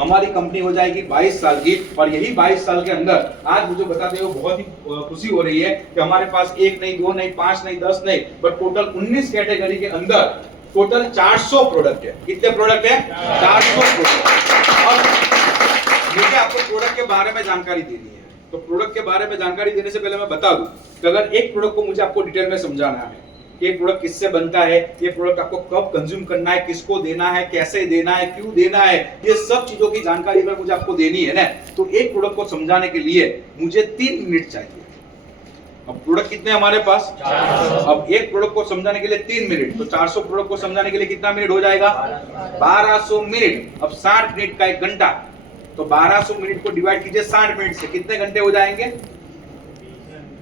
हमारी कंपनी हो जाएगी 22 साल की। और यही 22 साल के अंदर आज मुझे बताते हुए बहुत ही खुशी हो रही है कि हमारे पास 1 नहीं, 2 नहीं, 5 नहीं, 10 नहीं, बट टोटल 19 कैटेगरी के अंदर टोटल 400 प्रोडक्ट है। कितने प्रोडक्ट है? 400 प्रोडक्ट। और मुझे आपको प्रोडक्ट के बारे में जानकारी देनी है, तो प्रोडक्ट के बारे में जानकारी देने से पहले मैं बता दूं कि अगर एक प्रोडक्ट को मुझे आपको डिटेल में समझाना है, ये प्रोडक्ट किससे बनता है, ये प्रोडक्ट आपको कब कंज्यूम करना है, किसको देना है, कैसे देना है, क्यों देना है, ये सब चीजों की जानकारी अगर मुझे आपको देनी है ना, तो एक प्रोडक्ट को समझाने के लिए मुझे 3 मिनट चाहिए। अब प्रोडक्ट कितने हमारे पास? 400। अब एक प्रोडक्ट को समझाने के लिए 3 मिनट, तो 400 प्रोडक्ट को समझाने के लिए कितना मिनट हो जाएगा? 1200 मिनट। अब 60 मिनट का 1 घंटा, तो 1200 मिनट को डिवाइड कीजिए 60 मिनट से, कितने घंटे हो जाएंगे?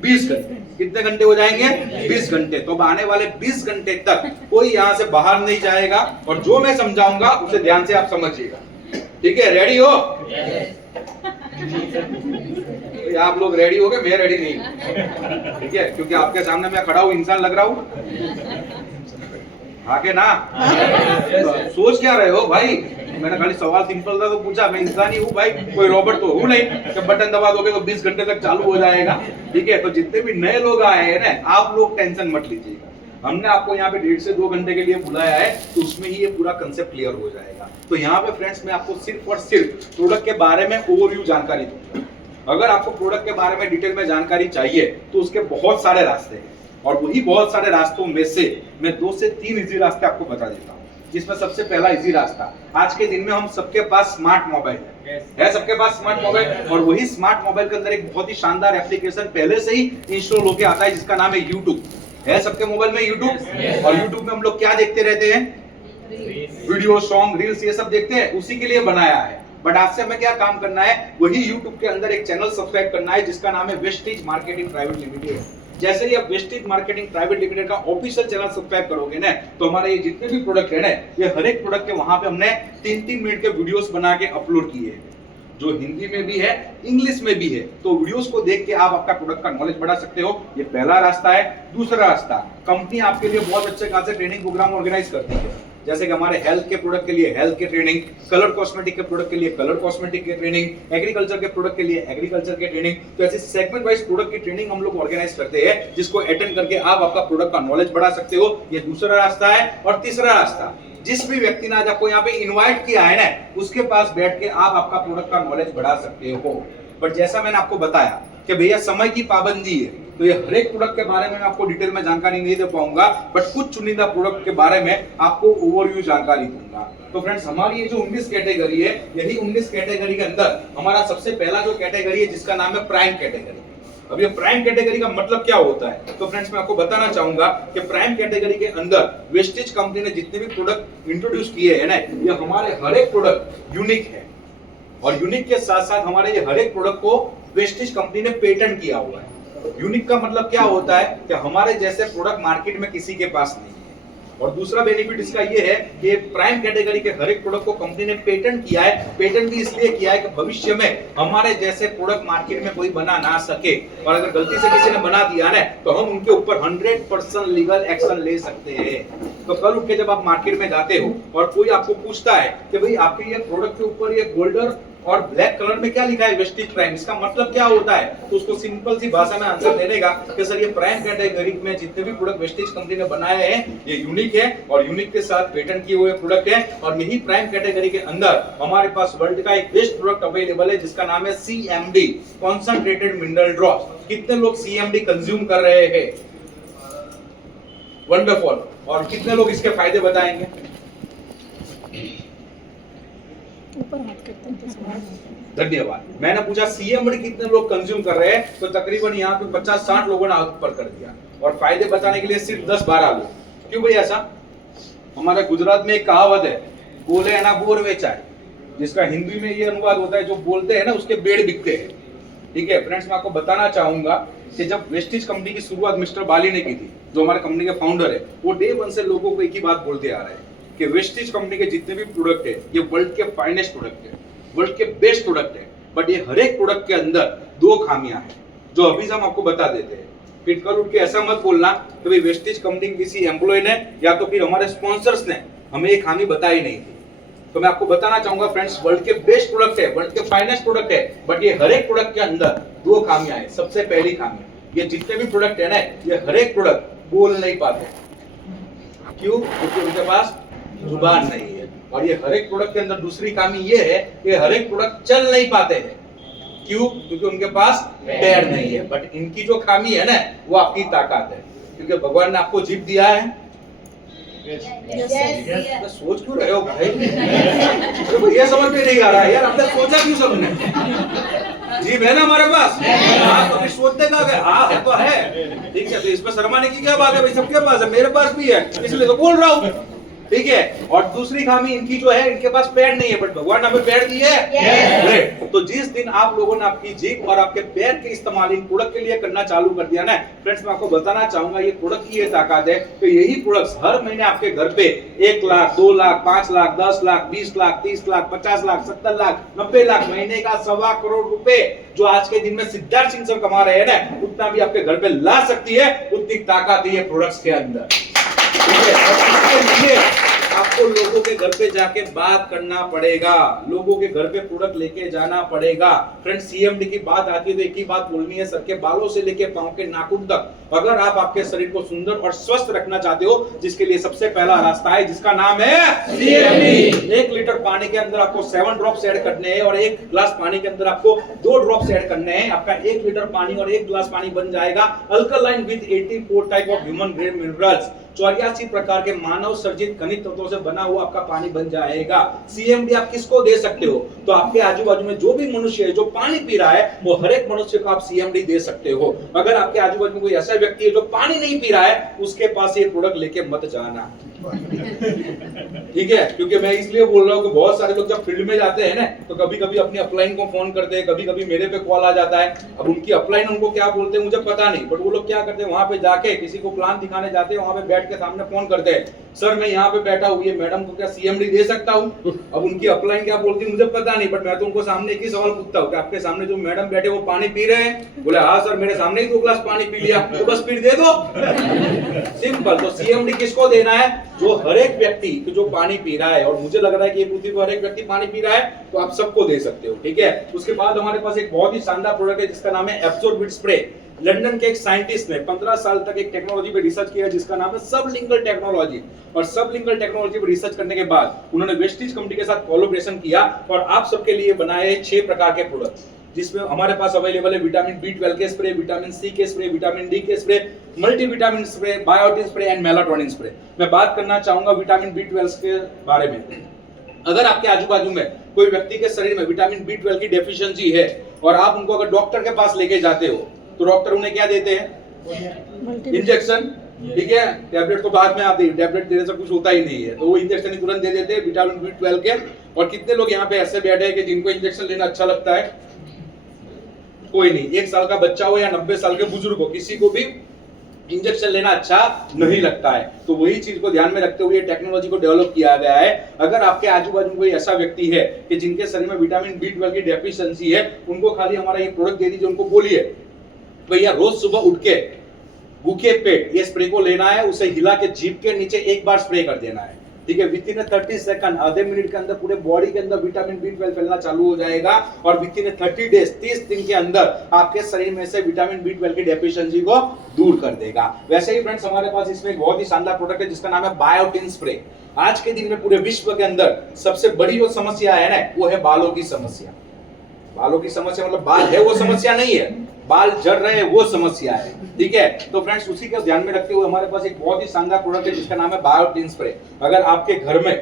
20 घंटे। कितने घंटे हो जाएंगे? 20 घंटे। तो अब आने वाले 20 घंटे तक कोई यहाँ से बाहर नहीं जाएगा और जो मैं समझाऊंगा उसे ध्यान से आप समझिएगा। ठीक है? रेडी हो? तो आप लोग रेडी हो गए, मैं रेडी नहीं। ठीक है? क्योंकि आपके सामने मैं खड़ा हूँ, इंसान लग रहा हूँ आके ना। सोच क्या रहे हो भाई? मैंने खाली सवाल सिंपल था तो पूछा, मैं इंसान ही हूँ भाई, कोई रोबोट तो हूँ नहीं कि बटन दबा दोगे तो 20 घंटे तक चालू हो जाएगा। ठीक है? तो जितने भी नए लोग आए हैं ना, आप लोग टेंशन मत लीजिएगा। हमने आपको यहाँ पे 1.5 से 2 घंटे के लिए बुलाया है, तो उसमें ही ये पूरा कंसेप्ट क्लियर हो जाएगा। तो यहाँ पे फ्रेंड्स मैं आपको सिर्फ और सिर्फ प्रोडक्ट के बारे में ओवरव्यू जानकारी दूंगा। अगर आपको प्रोडक्ट के बारे में डिटेल में जानकारी चाहिए तो उसके बहुत सारे रास्ते हैं, और वही बहुत सारे रास्तों में से मैं 2 से 3 इजी रास्ते आपको बता देता हूँ। जिसमें सबसे पहला इजी रास्ता, आज के दिन में हम सबके पास स्मार्ट मोबाइल है सबके पास स्मार्ट मोबाइल, और वही स्मार्ट मोबाइल के अंदर एक बहुत ही शानदार एप्लीकेशन पहले से ही इंस्टॉल होके आता है जिसका नाम है यूट्यूब। है सबके मोबाइल में यूट्यूब? और यूट्यूब में हम लोग क्या देखते रहते हैं? वीडियो, सॉन्ग, रील्स, ये सब देखते हैं, उसी के लिए बनाया है। बट आज से हमें क्या काम करना है? वही यूट्यूब के अंदर एक चैनल सब्सक्राइब करना है जिसका नाम है वेस्टेज मार्केटिंग प्राइवेट लिमिटेड। जैसे ही आप वेस्टेज मार्केटिंग प्राइवेट लिमिटेड का ऑफिशियल चैनल सब्सक्राइब करोगे ना, तो हमारे ये जितने भी प्रोडक्ट है ना, ये हर एक प्रोडक्ट के वहां पे हमने 3-3 मिनट के वीडियोस बना के अपलोड किए हैं, जो हिंदी में भी है, इंग्लिश में भी है। तो वीडियोस को देख के आप आपका प्रोडक्ट का नॉलेज बढ़ा सकते हो। ये पहला रास्ता है। दूसरा रास्ता, कंपनी आपके लिए बहुत अच्छे खासे ट्रेनिंग प्रोग्राम ऑर्गेनाइज करती है, जैसे कि हमारे हेल्थ के प्रोडक्ट के लिए हेल्थ के ट्रेनिंग, कलर कॉस्मेटिक के प्रोडक्ट के लिए कलर कॉस्मेटिक के ट्रेनिंग, एग्रीकल्चर के प्रोडक्ट के लिए एग्रीकल्चर के ट्रेनिंग। तो ऐसे सेगमेंट वाइज प्रोडक्ट की ट्रेनिंग हम लोग ऑर्गेनाइज करते हैं, जिसको अटेंड करके आप आपका प्रोडक्ट का नॉलेज बढ़ा सकते हो। ये दूसरा रास्ता है। और तीसरा रास्ता, जिस भी व्यक्ति ने आज आपको यहाँ पे इनवाइट किया है ना, उसके पास बैठ के आप आपका प्रोडक्ट का नॉलेज बढ़ा सकते हो। बट जैसा मैंने आपको बताया कि भैया समय की पाबंदी है, तो ये हर एक प्रोडक्ट के बारे में मैं आपको डिटेल में जानकारी नहीं दे पाऊंगा, बट कुछ चुनिंदा प्रोडक्ट के बारे में आपको ओवरव्यू जानकारी दूंगा। तो फ्रेंड्स, हमारी ये जो 19 कैटेगरी है, यही 19 कैटेगरी के अंदर हमारा सबसे पहला जो कैटेगरी है जिसका नाम है प्राइम कैटेगरी। अब ये प्राइम कैटेगरी का मतलब क्या होता है? तो फ्रेंड्स मैं आपको बताना चाहूंगा कि प्राइम कैटेगरी के अंदर वेस्टेज कंपनी ने जितने भी प्रोडक्ट इंट्रोड्यूस किए हैं ना, ये हमारे हर एक प्रोडक्ट यूनिक है, और यूनिक के साथ साथ हमारे ये हर एक प्रोडक्ट को वेस्टेज कंपनी ने पेटेंट किया हुआ है। यूनिक का मतलब क्या होता है कि हमारे जैसे प्रोडक्ट मार्केट में किसी के पास नहीं है। और दूसरा बेनिफिट इसका ये है कि प्राइम कैटेगरी के हर एक प्रोडक्ट को कंपनी ने पेटेंट किया है। पेटेंट भी इसलिए किया है कि भविष्य में हमारे जैसे प्रोडक्ट मार्केट में कोई बना ना सके, और अगर गलती से किसी ने बना दिया ना, तो हम उनके ऊपर 100% लीगल एक्शन ले सकते हैं। तो कल उठ के जब आप मार्केट में जाते हो और कोई आपको पूछता है कि भाई आपके ये प्रोडक्ट के ऊपर ये गोल्डन और ब्लैक कलर में क्या लिखा है वेस्टेज प्राइम, इसका मतलब क्या होता है, तो उसको सिंपल सी भाषा में आंसर देने का कि सर ये प्राइम कैटेगरी में जितने भी प्रोडक्ट वेस्टेज कंपनी ने बनाए हैं ये यूनिक है, और यूनिक के साथ पेटेंट किए हुए प्रोडक्ट है। और यही प्राइम कैटेगरी के अंदर हमारे पास वर्ल्ड का एक बेस्ट प्रोडक्ट अवेलेबल है जिसका नाम है CMD, कॉन्संट्रेटेड मिनरल ड्रॉप्स। कितने लोग CMD कंज्यूम कर रहे हैं? वंडरफुल। और कितने लोग इसके फायदे बताएंगे? ऊपर हाथ करते हैं। धन्यवाद। मैंने पूछा CMD कितने लोग कंज्यूम कर रहे हैं, तो तकरीबन यहाँ पे 50-60 लोगों ने हाथ ऊपर कर दिया, और फायदे बताने के लिए सिर्फ 10-12 लोग। क्यों भाई ऐसा? हमारे गुजरात में एक कहावत है, बोले है ना बोर वेचाए, जिसका हिंदी में ये अनुवाद होता है, जो बोलते हैं ना उसके बेड़ बिकते हैं। ठीक है फ्रेंड्स, मैं आपको बताना चाहूंगा कि जब वेस्टेज कंपनी की शुरुआत मिस्टर बाली ने की थी, जो हमारे कंपनी के फाउंडर है, वो डे 1 से लोगों को एक ही बात बोलते आ रहे हैं कि वेस्टेज कंपनी के जितने भी प्रोडक्ट है ये वर्ल्ड के फाइनेस्ट प्रोडक्ट है, वर्ल्ड के बेस्ट प्रोडक्ट है। बट ये हर एक प्रोडक्ट के अंदर 2 खामियां हैं, जो अभी हम आपको बता देते हैं। फिर कल उठ के ऐसा मत बोलना कि भाई वेस्टेज कंपनी किसी एम्प्लॉय ने या तो फिर हमारे स्पॉन्सर्स ने हमें ये खामी बताई नहीं थी। तो मैं आपको बताना चाहूंगा फ्रेंड्स, वर्ल्ड के बेस्ट प्रोडक्ट है, वर्ल्ड के फाइनेस्ट प्रोडक्ट है, बट ये हर एक प्रोडक्ट के अंदर दो खामियां हैं। सबसे पहली खामी, ये जितने भी प्रोडक्ट है ना, ये हर एक प्रोडक्ट बोल नहीं पाते। क्यों? क्योंकि उनके पास जुबान नहीं है। और ये हर एक प्रोडक्ट के अंदर दूसरी खामी ये है कि हर एक प्रोडक्ट चल नहीं पाते हैं। क्यों? क्योंकि उनके पास पैर नहीं है। बट इनकी जो खामी है ना, वो आपकी ताकत है, क्योंकि भगवान ने आपको जीभ दिया है। तो सोच क्यों रहे हो भाई? अरे भैया समझ में नहीं आ रहा है यार, आपने सोचा क्यों सबने? जीभ है ना हमारे पास? हाँ, तो अभी सोचने का है। हाँ है तो है, ठीक है। तो इसमें शर्माने की क्या बात है भाई? सबके पास है, मेरे पास भी है, इसलिए तो बोल रहा हूँ, ठीक है। और दूसरी खामी इनकी जो है, इनके पास पैर नहीं है, बट भगवान ने हमें पैर दिए है। तो जिस दिन आप लोगों ने आपकी जीभ और आपके पैर के इस्तेमाल इन प्रोडक्ट के लिए करना चालू कर दिया ना फ्रेंड्स, मैं आपको बताना चाहूंगा ये प्रोडक्ट की ये ताकत है। तो यही प्रोडक्ट्स हर महीने आपके घर पे 1 लाख, 2 लाख, 5 लाख, 10 लाख, 20 लाख, 30 लाख, 50 लाख, 70 लाख, 90 लाख, महीने का 1.25 करोड़ रुपए जो आज के दिन में सिद्धार्थ सिंह सर कमा रहे हैं ना, उतना भी आपके घर पे ला सकती है। उतनी ताकत है ये प्रोडक्ट्स के अंदर, ठीक है। और इसके लिए आपको लोगों के घर पे जाके बात करना पड़ेगा, लोगों के घर पे प्रोडक्ट लेके जाना पड़ेगा। फ्रेंड्स, सीएमडी की बात आती है तो एक ही बात बोलनी है, सर के बालों से लेके पांव के नाखून तक। अगर आप आपके शरीर को सुंदर और स्वस्थ रखना चाहते हो, जिसके लिए सबसे पहला रास्ता है, जिसका नाम है सीएमडी। 1 लीटर पानी के अंदर आपको 7 ड्रॉप्स ऐड करने हैं और 1 गिलास पानी के अंदर आपको 2 ड्रॉप्स ऐड करने हैं। आपका 1 लीटर पानी और 1 गिलास पानी बन जाएगा alkaline with 84 type of human grade minerals. 84 प्रकार के मानव सर्जित खनिज तत्वों से बना हुआ आपका पानी बन जाएगा। सीएमडी आप किसको दे सकते हो? तो आपके आजू बाजू में जो भी मनुष्य है जो पानी पी रहा है, वो हर एक मनुष्य को आप सीएमडी दे सकते हो। अगर आपके आजू बाजू में कोई ऐसा व्यक्ति है जो पानी नहीं पी रहा है, उसके पास ये प्रोडक्ट लेके मत जाना, ठीक है। क्योंकि मैं इसलिए बोल रहा हूँ कि बहुत सारे लोग जब फील्ड में जाते हैं ना, तो कभी कभी अपनी अपलाइन को फोन करते हैं, कभी कभी मेरे पे कॉल आ जाता है। अब उनकी अपलाइन उनको क्या बोलते हैं मुझे पता नहीं, बट वो लोग क्या करते हैं, वहां पे जाके किसी को प्लान दिखाने जाते हैं, वहां पे बैठ के सामने फोन करते हैं, सर मैं यहाँ पे बैठा हूँ, ये मैडम को क्या सीएमडी दे सकता हूँ? अब उनकी अपलाइन क्या बोलती है मुझे पता नहीं, बट मैं तो उनको सामने एक ही सवाल पूछता हूँ कि आपके सामने जो मैडम बैठे वो पानी पी रहे हैं? बोले हाँ सर, मेरे सामने ही 2 गिलास पानी पी लिया। तो बस फिर दे दो, सिंपल। तो सीएमडी किसको देना है? जो हर एक व्यक्ति जो पानी पी रहा है, और मुझे लग रहा है कि ये पृथ्वी पर हर एक व्यक्ति पानी पी रहा है, तो आप सबको दे सकते हो, ठीक है। उसके बाद हमारे पास एक बहुत ही शानदार प्रोडक्ट है जिसका नाम है एब्सोर्बिट स्प्रे। लंदन के एक साइंटिस्ट ने 15 साल तक एक टेक्नोलॉजी पे रिसर्च किया जिसका नाम है सबलिंगुअल टेक्नोलॉजी। और सबलिंगुअल टेक्नोलॉजी पे रिसर्च करने के बाद उन्होंने वेस्टिज कंपनी के साथ कोलैबोरेशन किया और आप सबके लिए बनाए 6 प्रकार के प्रोडक्ट, जिसमें हमारे पास अवेलेबल है विटामिन B12 के स्प्रे, विटामिन C के स्प्रे, विटामिन D के spray, multivitamin spray, biotin spray and melatonin spray. मैं बात करना चाहूंगा विटामिन B12 के बारे में। अगर आपके आजू बाजू में कोई व्यक्ति के शरीर में विटामिन B12 की डेफिशिएंसी है और आप उनको अगर डॉक्टर के पास लेके जाते हो, तो डॉक्टर उन्हें क्या देते हैं? इंजेक्शन, ठीक है। टैबलेट तो बाद में आती है, टैबलेट देने से कुछ होता ही नहीं है, तो वो इंजेक्शन ही तुरंत दे देते हैं विटामिन B12 के। और कितने लोग यहाँ पे ऐसे बैठे हैं कि जिनको इंजेक्शन लेना अच्छा लगता है? कोई नहीं। 1 साल का बच्चा हो या 90 साल के बुजुर्ग हो, किसी को भी इंजेक्शन लेना अच्छा नहीं लगता है। तो वही चीज को ध्यान में रखते हुए टेक्नोलॉजी को डेवलप किया गया है। अगर आपके आजू बाजू में कोई ऐसा व्यक्ति है कि जिनके शरीर में विटामिन B12 की डेफिशिएंसी है, उनको खाली हमारा ये प्रोडक्ट दे दीजिए। उनको बोलिए भैया रोज सुबह उठ के भूखे पेट ये स्प्रे को लेना है, उसे हिला के जीभ के नीचे 1 बार स्प्रे कर देना है, ठीक है। विद इन 30 सेकंड, आधे मिनट के अंदर पूरे बॉडी के अंदर विटामिन B12 फैलना चालू हो जाएगा और विद इन 30 डेज, 30 दिन के अंदर आपके शरीर में से विटामिन B12 की डेफिशिएंसी को दूर कर देगा। वैसे ही फ्रेंड्स, हमारे पास इसमें एक बहुत ही शानदार प्रोडक्ट है जिसका नाम है बायोटिन स्प्रे। आज के दिन में पूरे विश्व के अंदर सबसे बड़ी जो समस्या है ना, वो है बालों की समस्या। बालों की समस्या मतलब बाल है वो समस्या नहीं है, बाल झड़ रहे हैं वो समस्या है, ठीक है। तो फ्रेंड्स, उसी को ध्यान में रखते हुए हमारे पास एक बहुत ही शानदार प्रोडक्ट है जिसका नाम है बायोटिन स्प्रे। अगर आपके घर में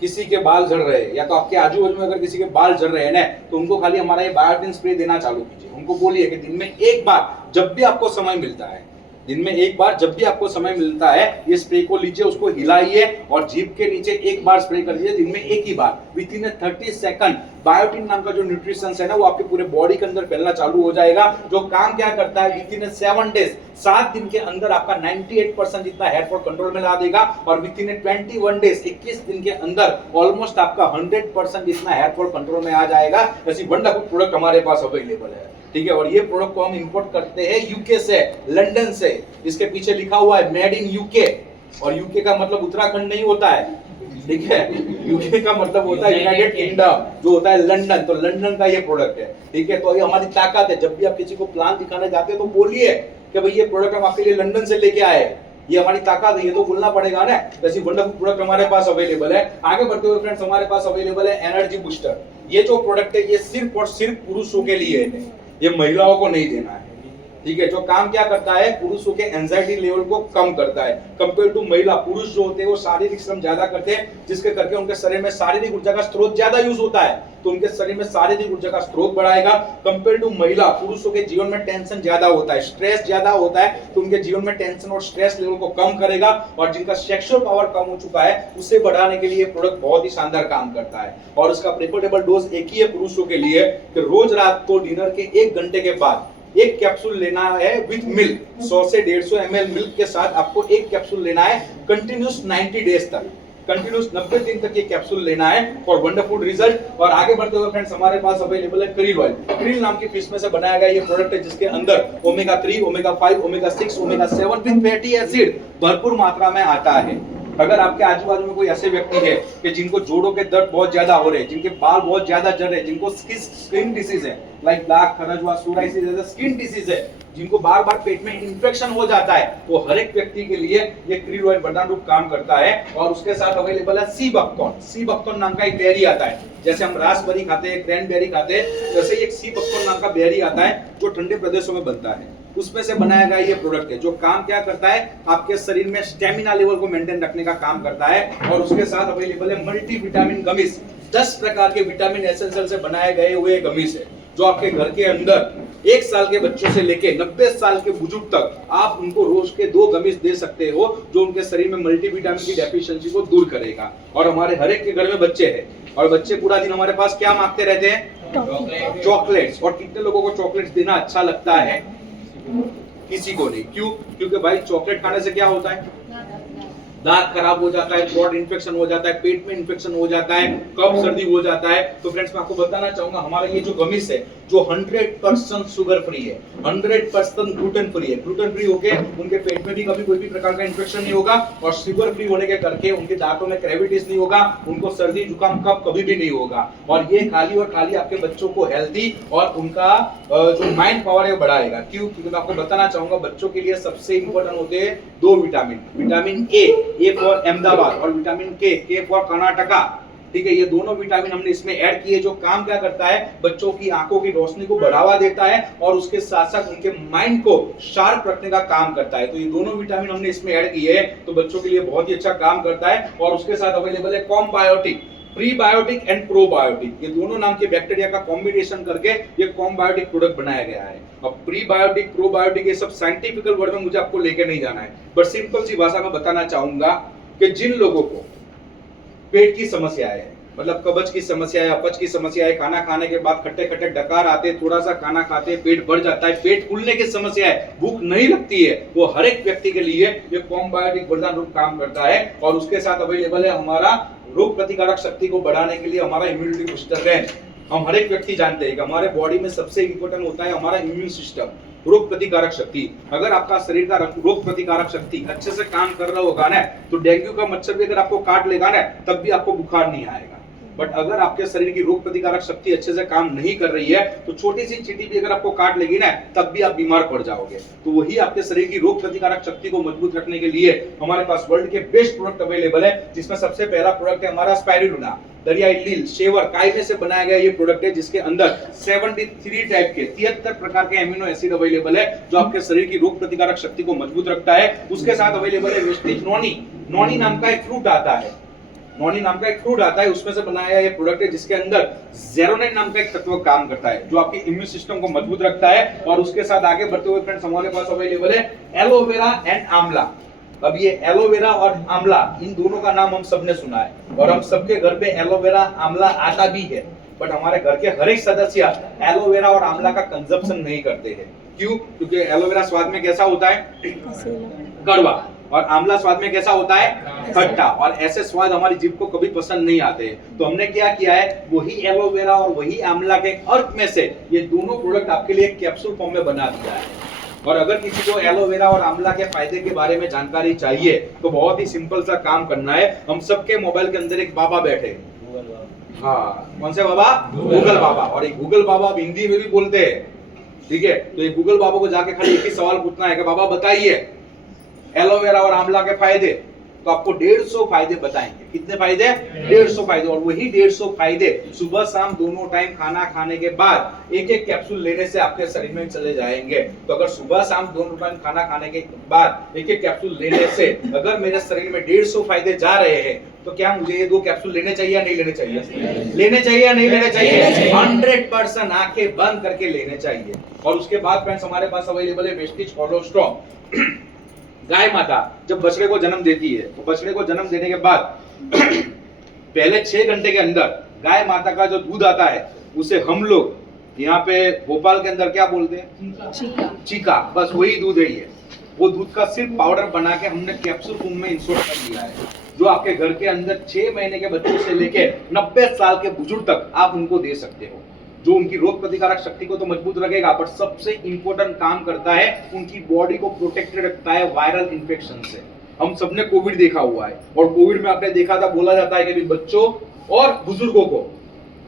किसी के बाल झड़ रहे हैं या तो आपके आजू बाजू में अगर किसी के बाल झड़ रहे हैं ना, तो उनको खाली हमारा ये बायोटिन स्प्रे देना चालू कीजिए। उनको बोलिए कि दिन में 1 बार जब भी आपको समय मिलता है, दिन में 1 बार जब भी आपको समय मिलता है, ये स्प्रे को लीजिए, उसको हिलाइए और जीभ के नीचे 1 बार स्प्रे कर दीजिए, दिन में 1 ही बार। विद इन 30 सेकंड बायोटिन नाम का जो न्यूट्रिशन है ना, वो आपके पूरे बॉडी के अंदर फैलना चालू हो जाएगा। जो काम क्या करता है, विद इन 7 डेज, 7 दिन के अंदर आपका 98% जितना हेयर फॉल कंट्रोल में ला देगा और विद इन 21 डेज, 21 दिन के अंदर ऑलमोस्ट आपका 100% जितना हेयर फॉल कंट्रोल में आ जाएगा। ऐसी वंडरफुल प्रोडक्ट हमारे पास अवेलेबल है, ठीक है। और ये प्रोडक्ट को हम इंपोर्ट करते हैं यूके से, लंदन से। इसके पीछे लिखा हुआ है मेड इन यूके, और यूके का मतलब उत्तराखंड नहीं होता है, ठीक है, यूके का मतलब होता है यूनाइटेड किंगडम, जो होता है लंदन, तो लंदन का ये प्रोडक्ट है। ठीक है, तो ये हमारी ताकत है। जब भी आप किसी को प्लान दिखाने जाते हैं तो बोलिए कि भाई ये प्रोडक्ट हम आपके लिए लंदन से लेके आए, ये हमारी ताकत है, ये तो बोलना पड़ेगा ना। ऐसी वंडरफुल प्रोडक्ट हमारे पास अवेलेबल है। आगे बढ़ते हुए फ्रेंड्स, हमारे पास अवेलेबल है एनर्जी बूस्टर। ये जो प्रोडक्ट है ये सिर्फ और सिर्फ पुरुषों के लिए है, ये महिलाओं को नहीं देना है। ठीक है, जो काम क्या करता है, पुरुषों के एंजाइटी लेवल को कम करता है कंपेयर टू महिला। पुरुष जो होते हैं वो शारीरिक श्रम ज्यादा करते हैं, जिसके करके उनके शरीर में शारीरिक ऊर्जा का स्रोत ज्यादा यूज होता है, तो उनके शरीर में शारीरिक ऊर्जा का स्रोत बढ़ाएगा। कंपेयर टू महिला, पुरुषों के जीवन में टेंशन ज्यादा होता है, स्ट्रेस ज्यादा होता है, तो उनके जीवन में टेंशन और स्ट्रेस लेवल को कम करेगा। और जिनका सेक्सुअल पावर कम हो चुका है उसे बढ़ाने के लिए ये प्रोडक्ट बहुत ही शानदार काम करता है। और इसका प्रेफरेबल डोज एक ही है पुरुषों के लिए कि रोज रात को डिनर के 1 घंटे के बाद एक कैप्सूल लेना है विद मिल्क। 100 से 150 ml मिल्क के साथ आपको एक कैप्सूल लेना है कंटिन्यूस 90 डेज तक, कंटिन्यूस 90 दिन तक ये कैप्सूल लेना है फॉर वंडरफुल रिजल्ट। और आगे बढ़ते हुए फ्रेंड्स, हमारे पास अवेलेबल है क्रिल ऑयल। क्रिल नाम की फिश में से बनाया गया ये प्रोडक्ट है, जिसके अंदर omega 3, omega 5, omega 6, omega 7 with fatty acid भरपूर मात्रा में आता है। अगर आपके आजू बाजू में कोई ऐसे व्यक्ति है कि जिनको जोड़ों के दर्द बहुत ज्यादा हो रहे हैं, जिनके बाल बहुत ज्यादा झड़ रहे हैं, जिनको स्किन डिसीज है लाइक ब्लैक, खरजवा, सोराइसिस जैसे स्किन डिसीज है, जिनको बार बार पेट में इंफेक्शन हो जाता है, तो हर एक व्यक्ति के लिए ये क्रिल ऑयल वरदान रूप काम करता है। और उसके साथ अवेलेबल है सी बकथॉर्न। सी बकथॉर्न नाम का एक बेरी आता है, जैसे हम रासबेरी खाते हैं, क्रैनबेरी खाते हैं, वैसे एक सी बकथॉर्न नाम का बेरी आता है जो ठंडे प्रदेशों में बनता है, उसमें से बनाया गया ये प्रोडक्ट है, जो काम क्या करता है, आपके शरीर में स्टेमिना लेवल को मेंटेन रखने का काम करता है। और उसके साथ अवेलेबल है मल्टी विटामिन गमिस। 10 प्रकार के विटामिन एसेंशियल से बनाए गए हुए गमिस है, जो आपके घर के अंदर 1 साल के बच्चों से लेके 90 साल के बुजुर्ग तक आप उनको रोज के 2 गमिस दे सकते हो, जो उनके शरीर में मल्टीविटामिन की डेफिशिएंसी को दूर करेगा। और हमारे हर एक के घर में बच्चे हैं, और बच्चे पूरा दिन हमारे पास क्या मांगते रहते हैं, चॉकलेट्स। और कितने लोगों को चॉकलेट्स देना अच्छा लगता है, किसी को नहीं। क्यों? क्योंकि भाई चॉकलेट खाने से क्या होता है, दांत खराब हो जाता है, थ्रोट इन्फेक्शन हो जाता है, पेट में इन्फेक्शन हो जाता है, कफ सर्दी हो जाता है। तो फ्रेंड्स, मैं आपको बताना चाहूंगा, हमारा ये जो गमिस है जो 100% शुगर फ्री है, 100% ग्लूटेन फ्री है। ग्लूटेन फ्री होके उनके पेट में भी कभी कोई भी प्रकार का इन्फेक्शन नहीं होगा, और शुगर फ्री होने के करके उनके दांतों में कैविटीज नहीं होगा, उनको सर्दी जुकाम कफ कभी भी नहीं होगा। और ये खाली और खाली आपके बच्चों को हेल्दी और उनका जो माइंड पावर है बढ़ाएगा। क्यों? क्योंकि मैं आपको बताना चाहूंगा, बच्चों के लिए सबसे इंपॉर्टेंट होते हैं 2 vitamin, vitamin A for Ahmedabad, और विटामिन के फॉर कर्नाटका। ठीक है, ये दोनों विटामिन हमने इसमें ऐड किए, जो काम क्या करता है, बच्चों की आंखों की रोशनी को बढ़ावा देता है, और उसके साथ साथ उनके माइंड को शार्प रखने का काम करता है। तो ये दोनों विटामिन हमने इसमें ऐड किए हैं, तो बच्चों के लिए बहुत ही अच्छा काम करता है। और उसके साथ अवेलेबल है कॉम्बायोटिक, प्रीबायोटिक एंड प्रोबायोटिक, ये दोनों नाम के बैक्टीरिया का कॉम्बिनेशन करके ये कॉम्बायोटिक प्रोडक्ट बनाया गया है। अब प्रीबायोटिक, प्रोबायोटिक, ये सब साइंटिफिकल वर्ड में मुझे आपको लेके नहीं जाना है, बट सिंपल सी भाषा में बताना चाहूंगा कि जिन लोगों को पेट की समस्या है, मतलब कब्ज की समस्या है, अपच की समस्या है, खाना खाने के बाद खट्टे खट्टे डकार आते, थोड़ा सा खाना खाते पेट भर जाता है, पेट फूलने की समस्या है, भूख नहीं लगती है, वो हर एक व्यक्ति के लिए ये कॉम्बायोटिक वरदान रूप काम करता है। और उसके साथ अवेलेबल है हमारा रोग प्रतिकारक शक्ति को बढ़ाने के लिए हमारा इम्यूनिटी बूस्टर रेंज। हम हर एक व्यक्ति जानते हैं कि हमारे बॉडी में सबसे इंपॉर्टेंट होता है हमारा इम्यून सिस्टम, रोग प्रतिकारक शक्ति। अगर आपका शरीर का रोग प्रतिकारक शक्ति अच्छे से काम कर रहा होगा ना, तो डेंगू का मच्छर भी अगर आपको काट लेगा ना, तब भी आपको बुखार नहीं आएगा। बट अगर आपके शरीर की रोग प्रतिकारक शक्ति अच्छे से काम नहीं कर रही है, तो छोटी सी चींटी भी अगर आपको काट लेगी ना, तब भी आप बीमार पड़ जाओगे। तो वही आपके शरीर की रोग प्रतिकारक शक्ति को मजबूत रखने के लिए हमारे पास वर्ल्ड के बेस्ट प्रोडक्ट अवेलेबल है, जिसमें सबसे पहला प्रोडक्ट है हमारा स्पाइरुलिना, दरियाई लील, शेवर, कायदे से बनाया गया ये प्रोडक्ट है, जिसके अंदर 73 टाइप के 73 प्रकार के एमिनो एसिड अवेलेबल है, जो आपके शरीर की रोग प्रतिकारक शक्ति को मजबूत रखता है। उसके साथ अवेलेबल है वेस्टिज नॉनी। नॉनी नाम का एक फ्रूट आता है, नॉनी नाम का एक फ्रूट आता है, उसमें से बनाया ये प्रोडक्ट है, जिसके अंदर जेरोनिन नाम का एक तत्व काम करता है, जो आपके इम्यून सिस्टम को मजबूत रखता है। और उसके साथ आगे बढ़ते हुए फ्रेंड्स, हमारे पास अवेलेबल है एलोवेरा एंड आंवला। अब ये एलोवेरा और आंवला, इन दोनों का नाम हम सबने सुना है, और हम सबके घर पे एलोवेरा आंवला आता भी है, बट हमारे घर के हर एक सदस्य एलोवेरा और आंवला का कंजप्शन नहीं करते हैं। क्यों? क्योंकि एलोवेरा स्वाद में कैसा होता है, कड़वा, और आंवला स्वाद में कैसा होता है, खट्टा, और ऐसे स्वाद हमारी जीभ को कभी पसंद नहीं आते। तो हमने क्या किया है, वही एलोवेरा और वही आंवला के अर्क में से ये दोनों प्रोडक्ट आपके लिए कैप्सूल फॉर्म में बना दिया है। और अगर किसी को एलोवेरा और आंवला के फायदे के बारे में जानकारी चाहिए तो बहुत ही सिंपल सा काम करना है। हम सबके मोबाइल के अंदर एक बाबा बैठे हैं, हाँ कौन से बाबा? गूगल बाबा। और एक गूगल बाबा अब हिंदी में भी बोलते हैं, ठीक है। तो ये गूगल बाबा को जाके खाली एक ही सवाल पूछना है कि बाबा बताइए एलोवेरा और आंवला के फायदे, तो आपको 150 फायदे बताएंगे। कितने फायदे? 150 फायदे। और वही 150 फायदे सुबह शाम दोनों टाइम खाना खाने के बाद एक एक कैप्सूल लेने से आपके शरीर में चले जाएंगे। तो अगर सुबह शाम दोनों टाइम खाना खाने के बाद एक एक कैप्सूल लेने से अगर मेरे शरीर में 150 फायदे जा रहे हैं तो क्या मुझे ये 2 कैप्सूल लेने चाहिए या नहीं लेने चाहिए? लेने चाहिए या नहीं लेने चाहिए? 100% आंखें बंद करके लेने चाहिए। और उसके बाद फ्रेंड्स हमारे पास अवेलेबल है वेस्टिज कोलोस्ट्रॉम। गाय माता जब बछड़े को जन्म देती है तो बछड़े को जन्म देने के बाद पहले 6 घंटे के अंदर गाय माता का जो दूध आता है उसे हम लोग यहाँ पे भोपाल के अंदर क्या बोलते हैं? चीका। बस वही दूध है ये। वो दूध का सिर्फ पाउडर बना के हमने कैप्सूल फॉर्म में इंसर्ट कर दिया है, जो आपके घर के अंदर 6 महीने के बच्चों से लेके 90 साल के बुजुर्ग तक आप उनको दे सकते हो, जो उनकी रोग प्रतिकारक शक्ति को तो मजबूत रखेगा, बट सबसे इंपॉर्टेंट काम करता है उनकी बॉडी को प्रोटेक्टेड रखता है वायरल इन्फेक्शन से। हम सबने कोविड देखा हुआ है और कोविड में आपने देखा था, बोला जाता है कि भी बच्चों और बुजुर्गों को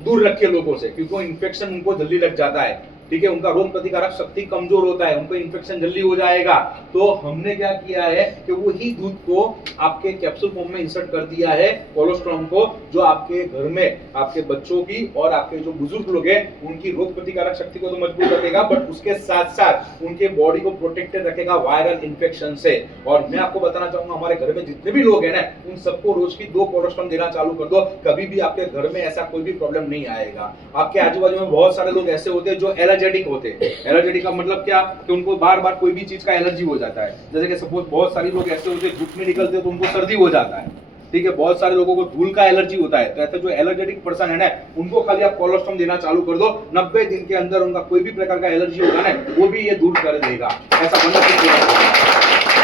दूर रखे लोगों से, क्योंकि इन्फेक्शन उनको जल्दी लग जाता है, ठीक है। उनका रोग प्रतिकारक शक्ति कमजोर होता है, उनको इन्फेक्शन जल्दी हो जाएगा। तो हमने क्या किया है कि वही दूध को आपके कैप्सूल फॉर्म में इंसर्ट कर दिया है कोलोस्ट्रॉम को, जो आपके घर में आपके बच्चों की और आपके जो बुजुर्ग लोग हैं उनकी रोग प्रतिकारक शक्ति को तो मजबूत रखेगा, बट उसके साथ साथ उनके बॉडी को प्रोटेक्टेड रखेगा वायरल इन्फेक्शन से। और मैं आपको बताना चाहूंगा हमारे घर में जितने भी लोग हैं ना, उन सबको रोज की 2 कोलोस्ट्रॉम देना चालू कर दो, कभी भी आपके घर में ऐसा कोई भी प्रॉब्लम नहीं आएगा। आपके आजू बाजू में बहुत सारे लोग ऐसे होते हैं जो एलर्जेटिक होते हैं। एलर्जेटिक का मतलब क्या कि उनको बार बार कोई भी चीज का एलर्जी हो जाता है। जैसे कि सपोज बहुत सारे लोग ऐसे होते हैं धूप में निकलते हैं तो उनको सर्दी हो जाता है, ठीक है। बहुत सारे लोगों को धूल का एलर्जी होता है। तो ऐसे जो एलर्जेटिक पर्सन है ना, उनको खाली आप कोलोस्ट्रॉम देना चालू कर दो, 90 दिन के अंदर उनका कोई भी प्रकार का एलर्जी होगा ना, वो भी ये दूर कर देगा। ऐसा बना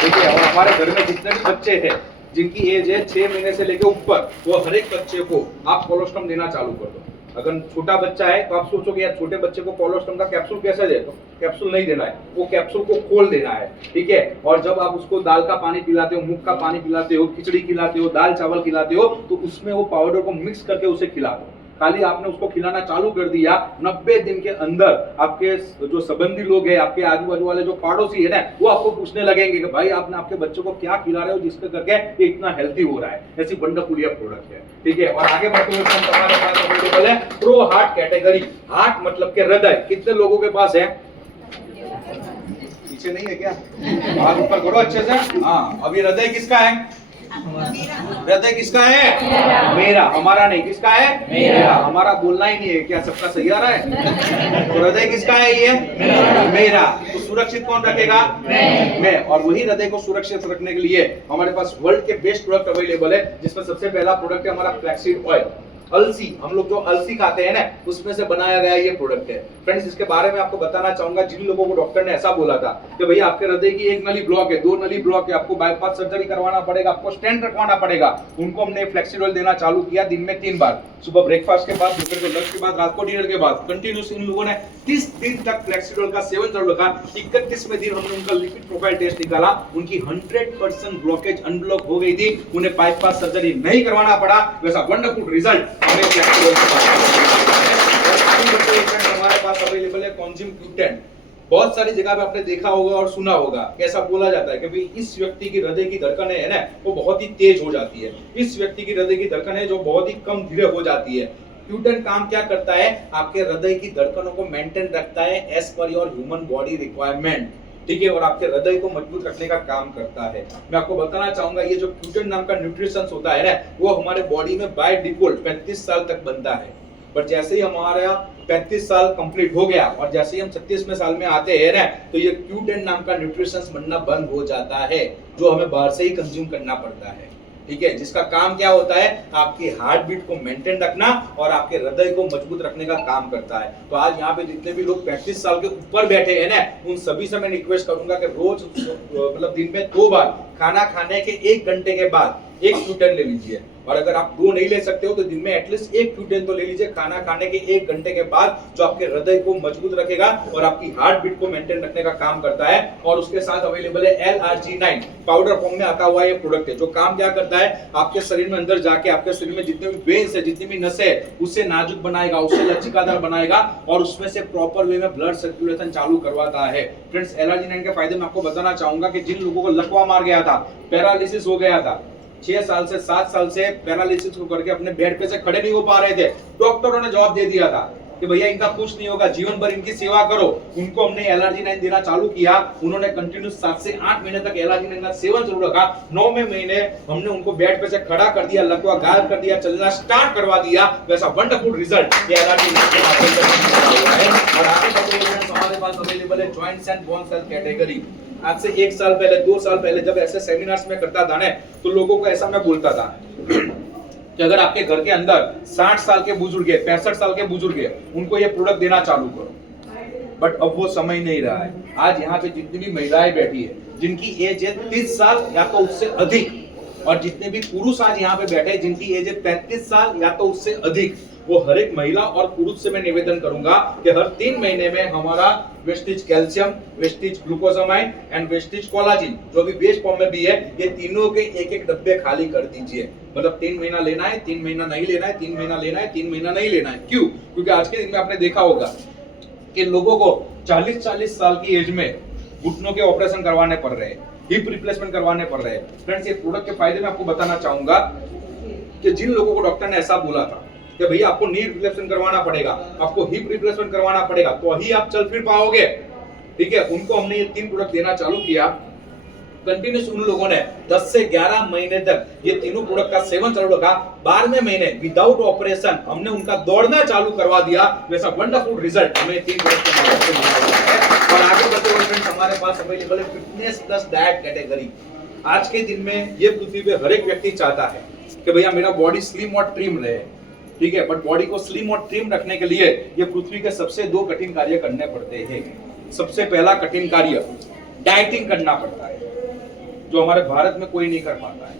ठीक है। और हमारे घर में जितने भी बच्चे हैं जिनकी एज है 6 महीने से लेकर ऊपर, वो हर एक बच्चे को आप कोलोस्ट्रॉम देना चालू कर दो। अगर छोटा बच्चा है तो आप सोचोगे यार छोटे बच्चे को कोलोस्ट्रॉम का कैप्सूल कैसे दे, तो कैप्सूल नहीं देना है, वो कैप्सूल को खोल देना है, ठीक है। और जब आप उसको दाल का पानी पिलाते हो, मूंग का पानी पिलाते हो, खिचड़ी खिलाते हो, दाल चावल खिलाते हो, तो उसमें वो पाउडर को मिक्स करके उसे खिला दो। खाली आपने उसको खिलाना चालू कर दिया, 90 दिन के अंदर आपके जो संबंधी लोग हैं, आपके आजू बाजू वाले जो पड़ोसी है ना, वो आपको पूछने लगेंगे कि भाई आपने आपके बच्चों को क्या खिला रहे हो जिसके करके ये इतना हेल्थी हो रहा है। ऐसी वंडरफुल प्रोडक्ट है, ठीक है। और आगे बढ़ते हुए हमारे पास अवेलेबल है प्रो हार्ट कैटेगरी। हार्ट मतलब के हृदय। कितने लोगों के पास है? पीछे नहीं है क्या? हाथ ऊपर करो अच्छे से। हाँ, अब ये हृदय किसका है? हृदय किसका है? मेरा। हमारा नहीं, किसका है? मेरा। हमारा बोलना ही नहीं है क्या? सबका सही आ रहा है? तो हृदय किसका है? ये मेरा। तो सुरक्षित कौन रखेगा? मैं। और वही हृदय को सुरक्षित रखने के लिए हमारे पास वर्ल्ड के बेस्ट प्रोडक्ट अवेलेबल है, जिसमें सबसे पहला प्रोडक्ट है हमारा फ्लैक्सीड ऑयल। अलसी, हम लोग जो अलसी खाते हैं ना, उसमें से बनाया गया ये प्रोडक्ट है। फ्रेंड्स, इसके बारे में आपको बताना चाहूंगा, जिन लोगों को डॉक्टर ने ऐसा बोला था कि भैया आपके हृदय की 1 नली ब्लॉक है, 2 नली ब्लॉक है, आपको बाईपास सर्जरी करवाना पड़ेगा, आपको स्टेंट रखवाना पड़ेगा, उनको हमने फ्लैक्सीड ऑयल देना चालू किया दिन में 3 बार, सुबह ब्रेकफास्ट के बाद, दोपहर को लंच के बाद, रात को डिनर के बाद। कंटिन्यूस इन लोगों ने 30 दिन तक फ्लैक्सीड ऑयल का सेवन चालू रखा। 31वें दिन हमने उनका लिपिड प्रोफाइल टेस्ट निकाला, उनकी 100% ब्लॉकेज अनब्लॉक हो गई थी, उन्हें बाईपास सर्जरी नहीं करवाना पड़ा। वैसा वंडरफुल रिजल्ट हमें फ्लैक्सीड ऑयल हमारे पास अवेलेबल है कॉन्ज्यूम Q10। बहुत सारी जगह पे आपने देखा होगा और सुना होगा, कैसा बोला जाता है कि भाई इस व्यक्ति की हृदय की धड़कन है ना, वो बहुत ही तेज हो जाती है, इस व्यक्ति की हृदय की धड़कन है जो बहुत ही कम धीरे हो जाती है। Q10 काम क्या करता है? आपके हृदय की धड़कनों को मेंटेन रखता है as per your human body requirement, ठीक है। और आपके हृदय को मजबूत रखने का काम करता है। मैं आपको बताना चाहूंगा, ये जो Q10 नाम का न्यूट्रिशन होता है ना, वो हमारे बॉडी में बाय डिफॉल्ट 35 साल तक बनता है। बट जैसे ही हमारा 35 साल कंप्लीट हो गया और जैसे ही हम 36वें साल में आते हैं ना, तो ये Q10 नाम का न्यूट्रिशन बनना बंद हो जाता है, जो हमें बाहर से ही कंज्यूम करना पड़ता है, ठीक है। जिसका काम क्या होता है? आपकी हार्ट बीट को मेंटेन रखना और आपके हृदय को मजबूत रखने का काम करता है। तो आज यहाँ पे जितने भी लोग 35 साल के ऊपर बैठे हैं ना, उन सभी से मैं रिक्वेस्ट करूंगा कि रोज मतलब दिन में 2 बार खाना खाने के 1 घंटे के बाद एक Q10 ले लीजिए। और अगर आप 2 नहीं ले सकते हो तो दिन में एटलीस्ट एक Q10 तो ले लीजिए खाना खाने के 1 घंटे के बाद, जो आपके हृदय को मजबूत रखेगा और आपकी हार्ट बीट को मेंटेन रखने का काम करता है। और उसके साथ अवेलेबल है LRG9 पाउडर फॉर्म में आता हुआ ये प्रोडक्ट है, जो काम क्या करता है, आपके शरीर में अंदर जाके आपके शरीर में जितने भी वेन्स है, जितनी भी नसें है, उससे नाजुक बनाएगा, उससे लचीलादार बनाएगा और उसमें से प्रॉपर वे में ब्लड सर्कुलेशन चालू करवाता है। फ्रेंड्स, LRG9 के फायदे मैं आपको बताना चाहूंगा कि जिन लोगों को लकवा मार गया था, पैरालिसिस हो गया था, 6 साल से 7 साल से पैरालिसिस को करके अपने बेड पे से खड़े नहीं हो पा रहे थे, डॉक्टरों ने जवाब दे दिया था कि भैया इनका कुछ नहीं होगा, जीवन भर इनकी सेवा करो। उनको हमने LRG9 देना चालू किया, उन्होंने कंटिन्यू 7 से 8 महीने तक LRG9 का सेवन चालू रखा। 9वें महीने हमने उनको बेड पे से खड़ा कर दिया, लकवा गायब कर दिया, चलना स्टार्ट करवा दिया। वैसा वंडरफुल रिजल्ट ये LRG9 के माध्यम से है। और आगे बढ़ते हुए फ्रेंड्स, हमारे पास अवेलेबल है joints and bones health category. आज से 1 साल पहले, 2 साल पहले जब ऐसे सेमिनार्स में करता था ना, तो लोगों को ऐसा मैं बोलता था कि अगर आपके घर के अंदर 60 साल के बुजुर्ग है, 65 साल के बुजुर्ग है, उनको ये प्रोडक्ट देना चालू करो। बट अब वो समय नहीं रहा है। आज यहाँ पे जितनी भी महिलाएं बैठी है, जिनकी एज है 30 साल या तो उससे अधिक, और जितने भी पुरुष आज यहाँ पे बैठे हैं जिनकी एज है 35 साल या तो उससे अधिक, वो हर एक महिला और पुरुष से मैं निवेदन करूंगा कि हर 3 महीने में हमारा Vestige calcium, Vestige glucosamine and Vestige collagen, जो भी बेस फॉर्म में भी है, ये तीनों के 1-1 डब्बे खाली कर दीजिए। मतलब 3 महीना लेना है, 3 महीना नहीं लेना है, 3 महीना लेना है, 3 महीना नहीं लेना है। क्यों? क्योंकि आज के दिन में आपने देखा होगा कि लोगों को 40-40 साल की एज में घुटनों के ऑपरेशन करवाने पड़ रहे हैं, हिप रिप्लेसमेंट करवाने पड़ रहे हैं। फ्रेंड्स, ये प्रोडक्ट के फायदे मैं आपको बताना चाहूंगा कि जिन लोगों को डॉक्टर ने ऐसा बोला था कि भैया आपको नी रिप्लेसमेंट करवाना पड़ेगा, आपको हिप रिप्लेसमेंट करवाना पड़ेगा, तो ही आप चल फिर पाओगे, ठीक है, उनको हमने ये 3 प्रोडक्ट देना चालू किया। कंटिन्यूस उन लोगों ने 10 से 11 महीने तक ये तीनों प्रोडक्ट का सेवन चालू रखा। 12वें महीने विदाउट ऑपरेशन हमने उनका दौड़ना चालू करवा दिया। वैसा वंडरफुल रिजल्ट हमें 3 प्रोडक्ट के माध्यम से मिला है। और आगे बढ़ते हुए फ्रेंड्स, हमारे पास अवेलेबल है फिटनेस प्लस डाइट कैटेगरी। आज के दिन में ये पृथ्वी पे हर एक व्यक्ति चाहता है कि भैया मेरा बॉडी स्लिम और ट्रिम रहे, ठीक है, बट बॉडी को स्लिम और ट्रिम रखने के लिए ये पृथ्वी के सबसे 2 कठिन कार्य करने पड़ते हैं। सबसे पहला कठिन कार्य डाइटिंग करना पड़ता है, जो हमारे भारत में कोई नहीं कर पाता है,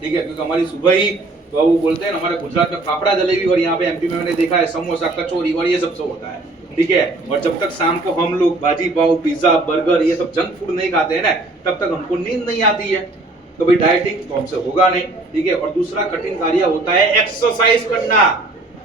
ठीक है, क्योंकि हमारी सुबह ही तो वो बोलते हैं हमारे गुजरात में फाफड़ा जलेबी, और यहाँ पे एमपी में मैंने देखा है समोसा, कचौरी और ये सब होता है, ठीक है। और जब तक शाम को हम लोग भाजी पाव, पिज्जा, बर्गर ये सब जंक फूड नहीं खाते हैं ना, तब तक हमको नींद नहीं आती है। तो भाई डाइटिंग तो हमसे होगा नहीं, ठीक है। और दूसरा कठिन कार्य होता है एक्सरसाइज करना,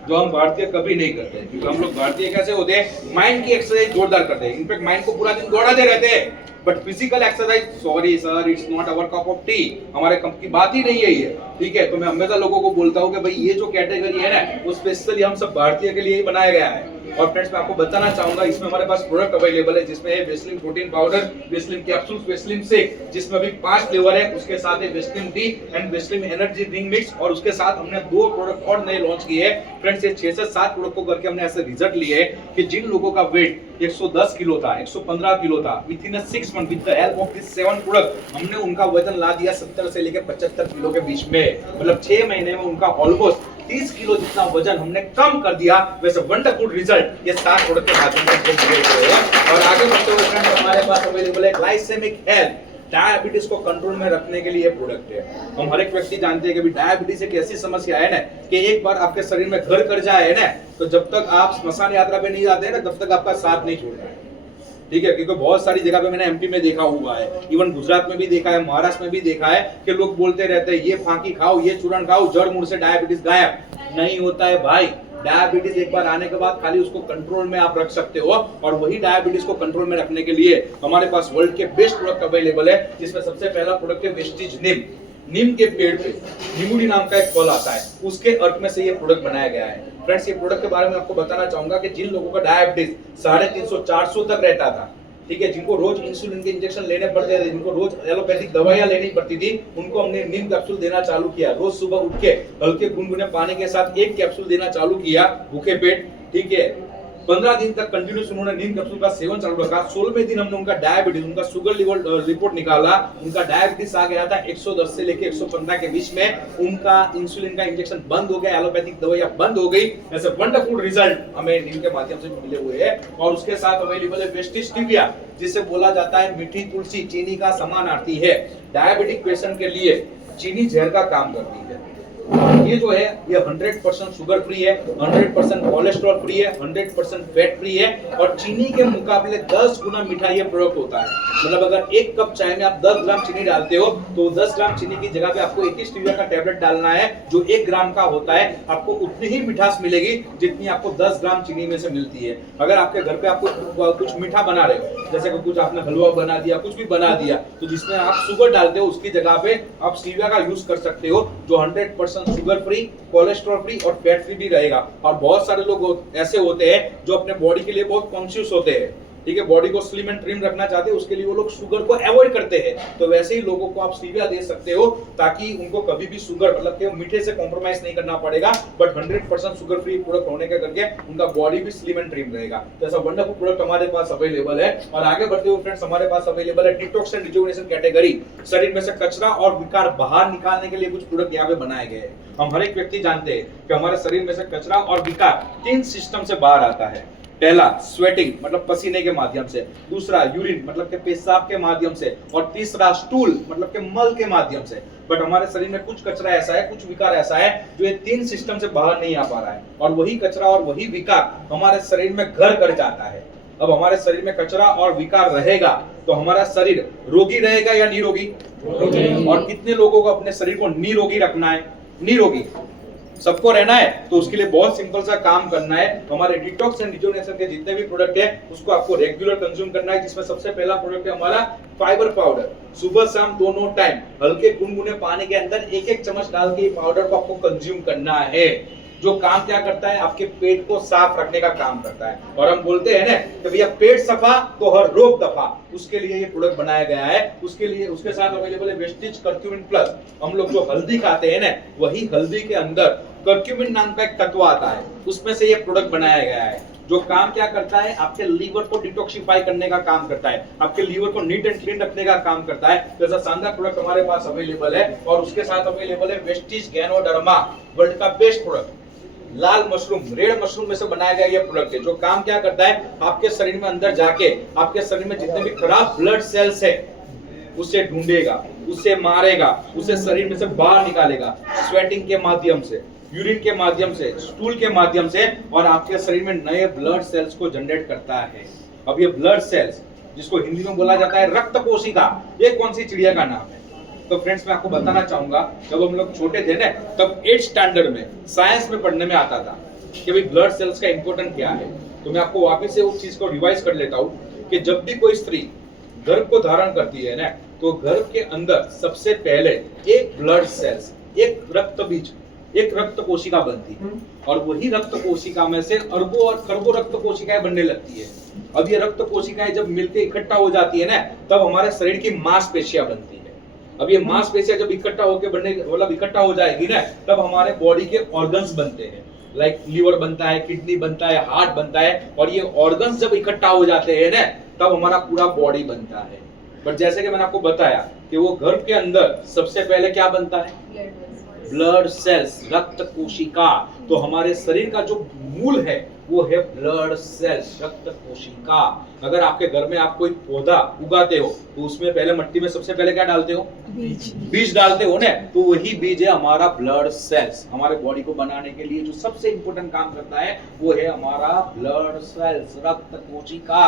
जो हम भारतीय कभी नहीं करते, क्योंकि हम लोग भारतीय कैसे होते हैं, माइंड की एक्सरसाइज जोरदार करते हैं, इनफैक्ट माइंड को पूरा दिन दौड़ाते रहते हैं, but physical exercise sorry sir it's not our cup of T, हमारे कप की बात ही नहीं है ये, ठीक है। तो मैं हमेशा लोगों को बोलता हूँ कि भाई ये जो कैटेगरी है ना, वो स्पेशली हम सब भारतीय के लिए ही बनाया गया है। और फ्रेंड्स, मैं आपको बताना चाहूंगा, इसमें हमारे पास प्रोडक्ट अवेलेबल है, जिसमें है Vaseline protein powder, Vaseline capsules, Vaseline shake, जिसमें भी 5 फ्लेवर है, उसके साथ है Vaseline T and Vaseline energy drink mix, और उसके साथ हमने 2 प्रोडक्ट और नए लॉन्च किए हैं। फ्रेंड्स, ये 6 से 7 प्रोडक्ट को करके हमने ऐसे रिजल्ट लिए कि जिन लोगों का वेट 110 किलो था, 115 किलो था, with in 6 month with the help of this 7 product हमने उनका वजन ला दिया 70 से लेकर 75 किलो के बीच में। मतलब 6 महीने में उनका ऑलमोस्ट 30 किलो जितना वजन हमने कम कर दिया। वैसे वंडरफुल रिजल्ट ये 7 प्रोडक्ट के माध्यम से मिले हैं। और आगे बढ़ते हुए फ्रेंड्स, हमारे पास अवेलेबल है ग्लाइसेमिक हेल्थ, डायबिटीज को कंट्रोल में रखने के लिए प्रोडक्ट है। हम हर एक व्यक्ति जानते हैं कि डायबिटीज एक ऐसी समस्या है ना कि एक बार आपके शरीर में घर कर जाए ना, तो जब तक आप स्मशान यात्रा पे नहीं जाते हैं ना, तब तक आपका साथ नहीं छोड़ता है, ठीक है। क्योंकि बहुत सारी जगह पे मैंने एमपी में देखा हुआ है, इवन गुजरात में भी देखा है, महाराष्ट्र में भी देखा है कि लोग बोलते रहते हैं ये फांकी खाओ, ये चूर्ण खाओ, जड़ मूल से डायबिटीज गायब। नहीं होता है भाई। डायबिटीज एक बार आने के बाद खाली उसको कंट्रोल में आप रख सकते हो, और वही डायबिटीज को कंट्रोल में रखने के लिए हमारे पास वर्ल्ड के बेस्ट प्रोडक्ट अवेलेबल है, जिसमें सबसे पहला प्रोडक्ट है वेस्टिज नीम। नीम के पेड़ पे नीमुड़ी नाम का एक फल आता है, उसके अर्क में से ये प्रोडक्ट बनाया गया है। फ्रेंड्स, ये प्रोडक्ट के बारे में आपको बताना चाहूंगा कि जिन लोगों का डायबिटीज 350-400 तक रहता था, ठीक है, जिनको रोज इंसुलिन के इंजेक्शन लेने पड़ते थे, जिनको रोज एलोपैथिक दवाइयां लेनी पड़ती थी, उनको हमने नीम कैप्सूल देना चालू किया। रोज सुबह उठ के हल्के गुनगुने पानी के साथ 1 कैप्सूल देना चालू किया भूखे पेट, ठीक है। 15 दिन तक कंटिन्यूस उन्होंने नीम कैप्सूल का सेवन चालू रखा। 16वें दिन हमने उनका डायबिटीज, उनका शुगर लेवल रिपोर्ट निकाला, उनका डायबिटीज आ गया था 110 से लेके 115 के बीच में। उनका इंसुलिन का इंजेक्शन बंद हो गया, एलोपैथिक दवाइयां बंद हो गई। ऐसे वंडरफुल रिजल्ट हमें नीम के माध्यम से मिले हुए हैं। और उसके साथ अवेलेबल है वेस्टिज स्टीविया, जिसे बोला जाता है मीठी तुलसी, चीनी का समानार्थी है। डायबिटिक पेशेंट के लिए चीनी जहर का काम करती है। ये जो है ये 100% शुगर फ्री है, 100% कोलेस्ट्रॉल फ्री है, 100% फैट फ्री है और चीनी के मुकाबले 10 गुना मीठा ये प्रोडक्ट होता है। मतलब अगर एक कप चाय में आप 10 ग्राम चीनी डालते हो तो 10 ग्राम चीनी की जगह पे आपको 21 स्टीविया का टैबलेट डालना है जो 1 ग्राम का होता है। आपको उतनी ही मिठास मिलेगी जितनी आपको 10 ग्राम चीनी में से मिलती है। अगर आपके घर पे आपको कुछ मीठा बना रहे हो, जैसे कि कुछ आपने हलवा बना दिया, कुछ भी बना दिया, तो जिसमें आप शुगर डालते हो उसकी जगह पे आप स्टीविया का यूज कर सकते हो जो 100% शुगर फ्री, कोलेस्ट्रॉल फ्री और फैट फ्री भी रहेगा। और बहुत सारे लोग ऐसे होते हैं जो अपने बॉडी के लिए बहुत कॉन्शियस होते हैं, ठीक है, बॉडी को स्लिम एंड ट्रिम रखना चाहते हैं, उसके लिए वो लोग शुगर को अवॉइड करते हैं। तो वैसे ही लोगों को आप स्टीविया दे सकते हो ताकि उनको कभी भी शुगर मतलब कि मीठे से कॉम्प्रोमाइज नहीं करना पड़ेगा, बट 100% शुगर फ्री प्रोडक्ट होने के करके उनका बॉडी भी स्लिम एंड ट्रिम रहेगा। तो ऐसा वंडरफुल प्रोडक्ट हमारे पास अवेलेबल है। और आगे बढ़ते हुए फ्रेंड्स, हमारे पास अवेलेबल है डिटॉक्स एंड रिजुविनेशन कैटेगरी। शरीर में से कचरा और विकार बाहर निकालने के लिए कुछ प्रोडक्ट यहाँ पे बनाए गए हैं। हम हर एक व्यक्ति जानते हैं कि हमारे शरीर में से कचरा और विकार 3 सिस्टम से बाहर आता है। पहला स्वेटिंग मतलब पसीने के माध्यम से, दूसरा यूरिन मतलब के पेशाब के माध्यम से, और तीसरा स्टूल मतलब के मल के माध्यम से। बट हमारे शरीर में कुछ कचरा ऐसा है, कुछ विकार ऐसा है जो ये 3 सिस्टम से बाहर नहीं आ पा रहा है, और वही कचरा और वही विकार हमारे शरीर में घर कर जाता है। अब हमारे शरीर में कचरा और विकार रहेगा तो हमारा शरीर रोगी रहेगा या निरोगी? और कितने लोगों को अपने शरीर को निरोगी रखना है? निरोगी सबको रहना है, तो उसके लिए बहुत सिंपल सा काम करना है। हमारे डिटॉक्स एंड रिजुविनेशन के जितने भी प्रोडक्ट है उसको आपको रेगुलर कंज्यूम करना है, जिसमें सबसे पहला प्रोडक्ट है हमारा फाइबर पाउडर। सुबह शाम दोनों टाइम हल्के गुनगुने पानी के अंदर 1-1 चम्मच डाल के पाउडर को आपको कंज्यूम करना है। जो काम क्या करता है, आपके पेट को साफ रखने का काम करता है। और हम बोलते हैं ना कि भैया पेट सफा तो हर रोग दफा, उसके लिए ये प्रोडक्ट बनाया गया है। उसके लिए उसके साथ अवेलेबल है वेस्टिज कर्क्यूमिन प्लस। हम लोग जो हल्दी खाते हैं ना, वही हल्दी के अंदर कर्क्यूमिन नाम का एक तत्व आता है, उसमें से ये प्रोडक्ट बनाया गया है। जो काम क्या करता है, आपके लीवर को डिटॉक्सिफाई करने का काम करता है, आपके लीवर को नीट एंड क्लीन रखने का काम करता है। तो ऐसा शानदार प्रोडक्ट हमारे पास अवेलेबल है। और उसके साथ अवेलेबल है वेस्टिज गैनोडर्मा, वर्ल्ड का बेस्ट प्रोडक्ट। लाल मशरूम, रेड मशरूम में से बनाया गया ये प्रोडक्ट है, जो काम क्या करता है, आपके शरीर में अंदर जाके आपके शरीर में जितने भी खराब ब्लड सेल्स है उसे ढूंढेगा, उसे मारेगा, उसे शरीर में से बाहर निकालेगा, स्वेटिंग के माध्यम से, यूरिन के माध्यम से, स्टूल के माध्यम से, और आपके शरीर में नए ब्लड सेल्स को जनरेट करता है। अब ये ब्लड सेल्स, जिसको हिंदी में बोला जाता है रक्त कोशिका, ये कौन सी चिड़िया का नाम है? तो फ्रेंड्स मैं आपको बताना चाहूंगा, जब हम लोग छोटे थे ना, तब 8th स्टैंडर्ड में साइंस में पढ़ने में आता था कि भाई ब्लड सेल्स का इंपॉर्टेंट क्या है। तो मैं आपको वापस से उस चीज को रिवाइज कर लेता हूँ कि जब भी कोई स्त्री गर्भ को धारण करती है ना, तो गर्भ के अंदर सबसे पहले एक ब्लड सेल्स, एक रक्त बीज, एक रक्त कोशिका बनती है, और वही रक्त कोशिका में से अरबों और खरबों रक्त कोशिकाएं बनने लगती है। अब ये रक्त कोशिकाएं जब मिलकर इकट्ठा हो जाती है ना, तब हमारे शरीर की मांसपेशियां बनती है। अब ये मांसपेशियां जब इकट्ठा होकर बनने मतलब इकट्ठा हो जाएगी ना, तब हमारे बॉडी के ऑर्गन्स बनते हैं, लाइक लीवर बनता है, किडनी बनता है, हार्ट बनता है। और ये ऑर्गन्स जब इकट्ठा हो जाते हैं ना, तब हमारा पूरा बॉडी बनता है। बट जैसे कि मैंने आपको बताया कि वो गर्भ के अंदर सबसे पहले क्या बनता है, ब्लड सेल्स, रक्त कोशिका। तो हमारे शरीर का जो मूल है वो है ब्लड सेल्स, रक्त कोशिका। अगर आपके घर में आप कोई पौधा उगाते हो तो उसमें पहले मट्टी में सबसे पहले क्या डालते हो, बीज डालते हो ना, तो वही बीज है हमारा ब्लड सेल्स। हमारे बॉडी को बनाने के लिए जो सबसे इंपॉर्टेंट काम करता है वो है हमारा ब्लड सेल्स, रक्त कोशिका,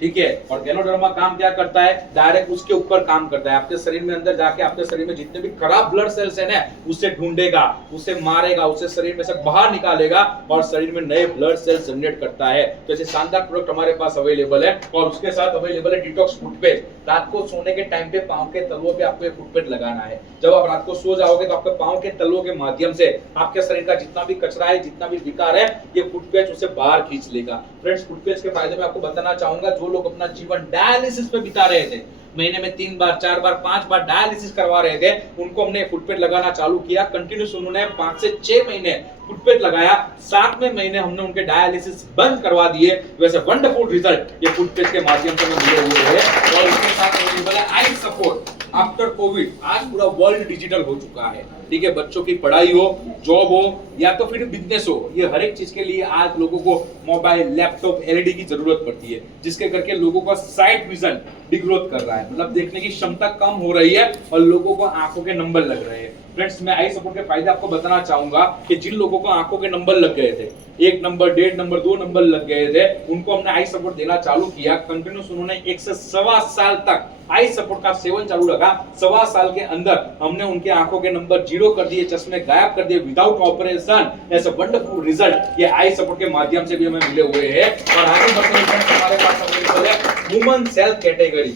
ठीक है। और गैनोडर्मा काम क्या करता है, डायरेक्ट उसके ऊपर काम करता है, आपके शरीर में अंदर जाके आपके शरीर में जितने भी खराब ब्लड सेल्स है ना, उसे ढूंढेगा, उसे मारेगा, उसे शरीर में से बाहर निकालेगा और शरीर में नए ब्लड सेल्स जनरेट करता है। तो ऐसे शानदार प्रोडक्ट हमारे पास अवेलेबल है। और उसके साथ अवेलेबल है डिटॉक्स फुटपेस्ट। रात को सोने के टाइम पे पांव के तलवों पे आपको एक फुटपेस्ट लगाना है। जब आप रात को सो जाओगे तो आपके पांव के तलवों के माध्यम से आपके शरीर का जितना भी कचरा है, जितना भी विकार है, ये फुटपेस्ट उसे बाहर खींच लेगा। फ्रेंड्स, फुटपेस्ट के फायदे में आपको बताना चाहूंगा, जो लोग अपना जीवन डायलिसिस पे बिता रहे थे, महीने में 3 बार 4 बार 5 बार डायलिसिस करवा रहे थे, उनको हमने फुटपेस्ट लगाना चालू किया। कंटिन्यूस उन्होंने 5 से 6 महीने फुटपेस्ट लगाया, 7वें महीने हमने उनके डायलिसिस बंद करवा दिए। वैसे वंडरफुल रिजल्ट ये फुटपेस्ट के माध्यम से मिले हुए हैं। और इसके साथ अवेलेबल है आई सपोर्ट आफ्टर कोविड। आज पूरा वर्ल्ड डिजिटल हो चुका है, ठीक है। बच्चों की पढ़ाई हो, जॉब हो या तो फिर बिजनेस हो, ये हर एक चीज के लिए आज लोगों को मोबाइल, लैपटॉप, एलईडी की जरूरत पड़ती है, जिसके करके लोगों का साइट विजन डिग्रोथ कर रहा है, मतलब देखने की क्षमता कम हो रही है और लोगों को आंखों के नंबर लग रहे हैं। फ्रेंड्स, मैं आई सपोर्ट के फायदे आपको बताना चाहूंगा कि जिन लोगों को आंखों के नंबर लग गए थे, 1 नंबर, 1.5 नंबर, 2 नंबर लग गए थे, उनको हमने आई सपोर्ट देना चालू किया। कंटिन्यूस उन्होंने 1 से 1.25 साल तक आई सपोर्ट का सेवन चालू रखा। 1.25 साल के अंदर हमने उनके आंखों के नंबर 0 कर दिए, चश्मे गायब कर दिए विदाउट ऑपरेशन। ऐसा वंडरफुल रिजल्ट ये आई सपोर्ट के माध्यम से भी हमें मिले हुए हैं। और आगे बढ़ते हैं, हमारे पास अवेलेबल है वुमेन सेल्फ कैटेगरी।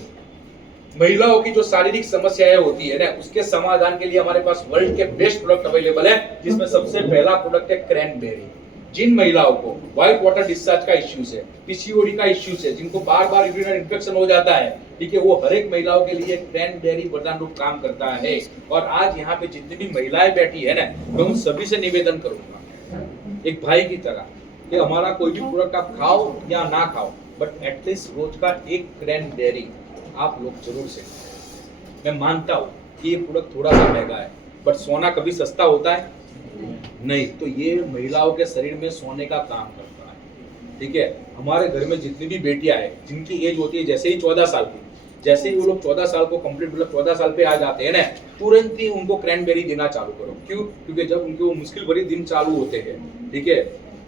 महिलाओं की जो शारीरिक समस्याएं होती है ना, उसके समाधान के लिए हमारे पास वर्ल्ड के बेस्ट प्रोडक्ट अवेलेबल है, जिसमें सबसे पहला प्रोडक्ट है क्रैनबेरी। जिन महिलाओं को व्हाइट वाटर डिस्चार्ज का इश्यूज है, पीसीओडी का इश्यूज है, जिनको बार बार यूरिनरी इन्फेक्शन हो जाता है, ठीक है, वो हर एक महिलाओं के लिए क्रैनबेरी वरदान रूप काम करता है। और आज यहाँ पे जितनी भी महिलाएं बैठी है ना, मैं उन सभी से निवेदन करूंगा एक भाई की तरह कि हमारा कोई भी प्रोडक्ट आप खाओ या ना खाओ, बट एटलीस्ट रोज का एक क्रैनबेरी आप लोग जरूर से। मैं मानता हूं कि ये प्रोडक्ट थोड़ा सा महंगा है, बट सोना कभी सस्ता होता है नहीं, तो ये महिलाओं के शरीर में सोने का काम करता है। ठीक है, हमारे घर में जितनी भी बेटियां हैं जिनकी एज होती है जैसे ही 14 साल की, जैसे ही वो लोग 14 साल को कंप्लीट, मतलब 14 साल पे आ जाते हैं ना, तुरंत ही उनको क्रैनबेरी देना चालू करो। क्यों? क्योंकि जब उनके वो मुश्किल भरी दिन चालू होते हैं, ठीक है,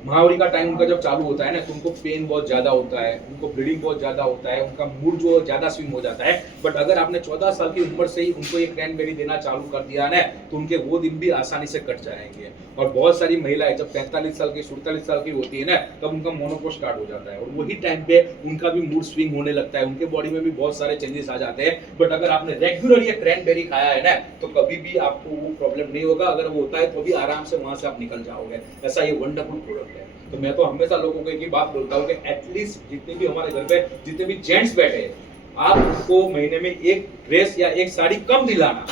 महावरी का टाइम उनका जब चालू होता है ना, तो उनको पेन बहुत ज्यादा होता है, उनको ब्लीडिंग बहुत ज्यादा होता है, उनका मूड जो ज्यादा स्विंग हो जाता है। बट अगर आपने 14 साल की उम्र से ही उनको ये क्रैनबेरी देना चालू कर दिया ना, तो उनके वो दिन भी आसानी से कट जाएंगे। और बहुत सारी महिलाएं जब 45 साल की, 47 साल की होती है ना, तब उनका मोनोपोज स्टार्ट हो जाता है, और वही टाइम पे उनका भी मूड स्विंग होने लगता है, उनके बॉडी में भी बहुत सारे चेंजेस आ जाते हैं। बट अगर आपने रेगुलर ये क्रैनबेरी खाया है ना, तो कभी भी आपको वो प्रॉब्लम नहीं होगा। अगर वो होता है तो भी आराम से वहां से आप निकल जाओगे। ऐसा ये वंडरफुल प्रोडक्ट है। तो मैं तो हमेशा लोगों को एक ही बात बोलता हूँ कि एटलीस्ट जितने भी हमारे घर पे जितने भी जेंट्स बैठे हैं, आप उनको महीने में एक ड्रेस या एक साड़ी कम दिलाना,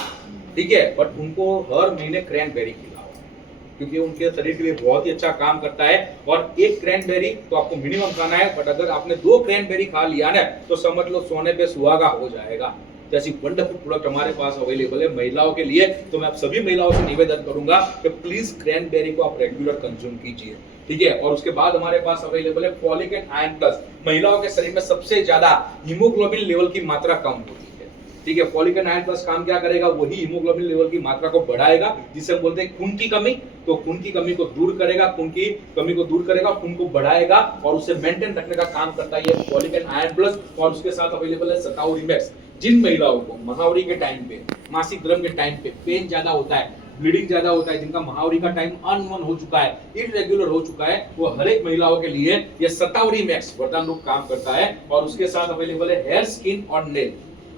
ठीक है, बट उनको हर महीने क्रैनबेरी खिलाओ, क्योंकि उनके शरीर के लिए बहुत ही अच्छा काम करता है। और एक क्रैनबेरी तो आपको मिनिमम खाना है, बट अगर आपने 2 क्रैनबेरी खा लिया ना, तो समझ लो सोने पे सुहागा हो जाएगा। जैसी वंडरफुल प्रोडक्ट हमारे पास अवेलेबल है महिलाओं के लिए। तो मैं आप सभी महिलाओं से निवेदन करूंगा कि प्लीज क्रैनबेरी को आप रेगुलर कंज्यूम कीजिए, ठीक है। और उसके बाद हमारे पास अवेलेबल है फॉलिक एंड आयरन प्लस। महिलाओं के शरीर में सबसे ज्यादा हीमोग्लोबिन लेवल की मात्रा कम होती है, ठीक है। फॉलिक एंड आयरन प्लस काम क्या करेगा? वही हीमोग्लोबिन लेवल की मात्रा को बढ़ाएगा, जिसे हम बोलते हैं खून की कमी। तो खून की कमी को दूर करेगा, खून की कमी को दूर करेगा, खून को बढ़ाएगा और उसे मेंटेन रखने का काम करता है ये फॉलिक एंड आयरन प्लस। और उसके साथ अवेलेबल है सताउरी मैक्स। जिन महिलाओं को महावरी के टाइम पे, मासिक धर्म के टाइम पे पेन ज्यादा होता है, ब्लीडिंग ज्यादा होता है, जिनका महावरी का टाइम अनवन हो चुका है, इररेगुलर हो चुका है, वो हर एक महिलाओं के लिए ये सताउरी मैक्स वरदान रूप काम करता है। और उसके साथ अवेलेबल है हेयर, स्किन और नेल।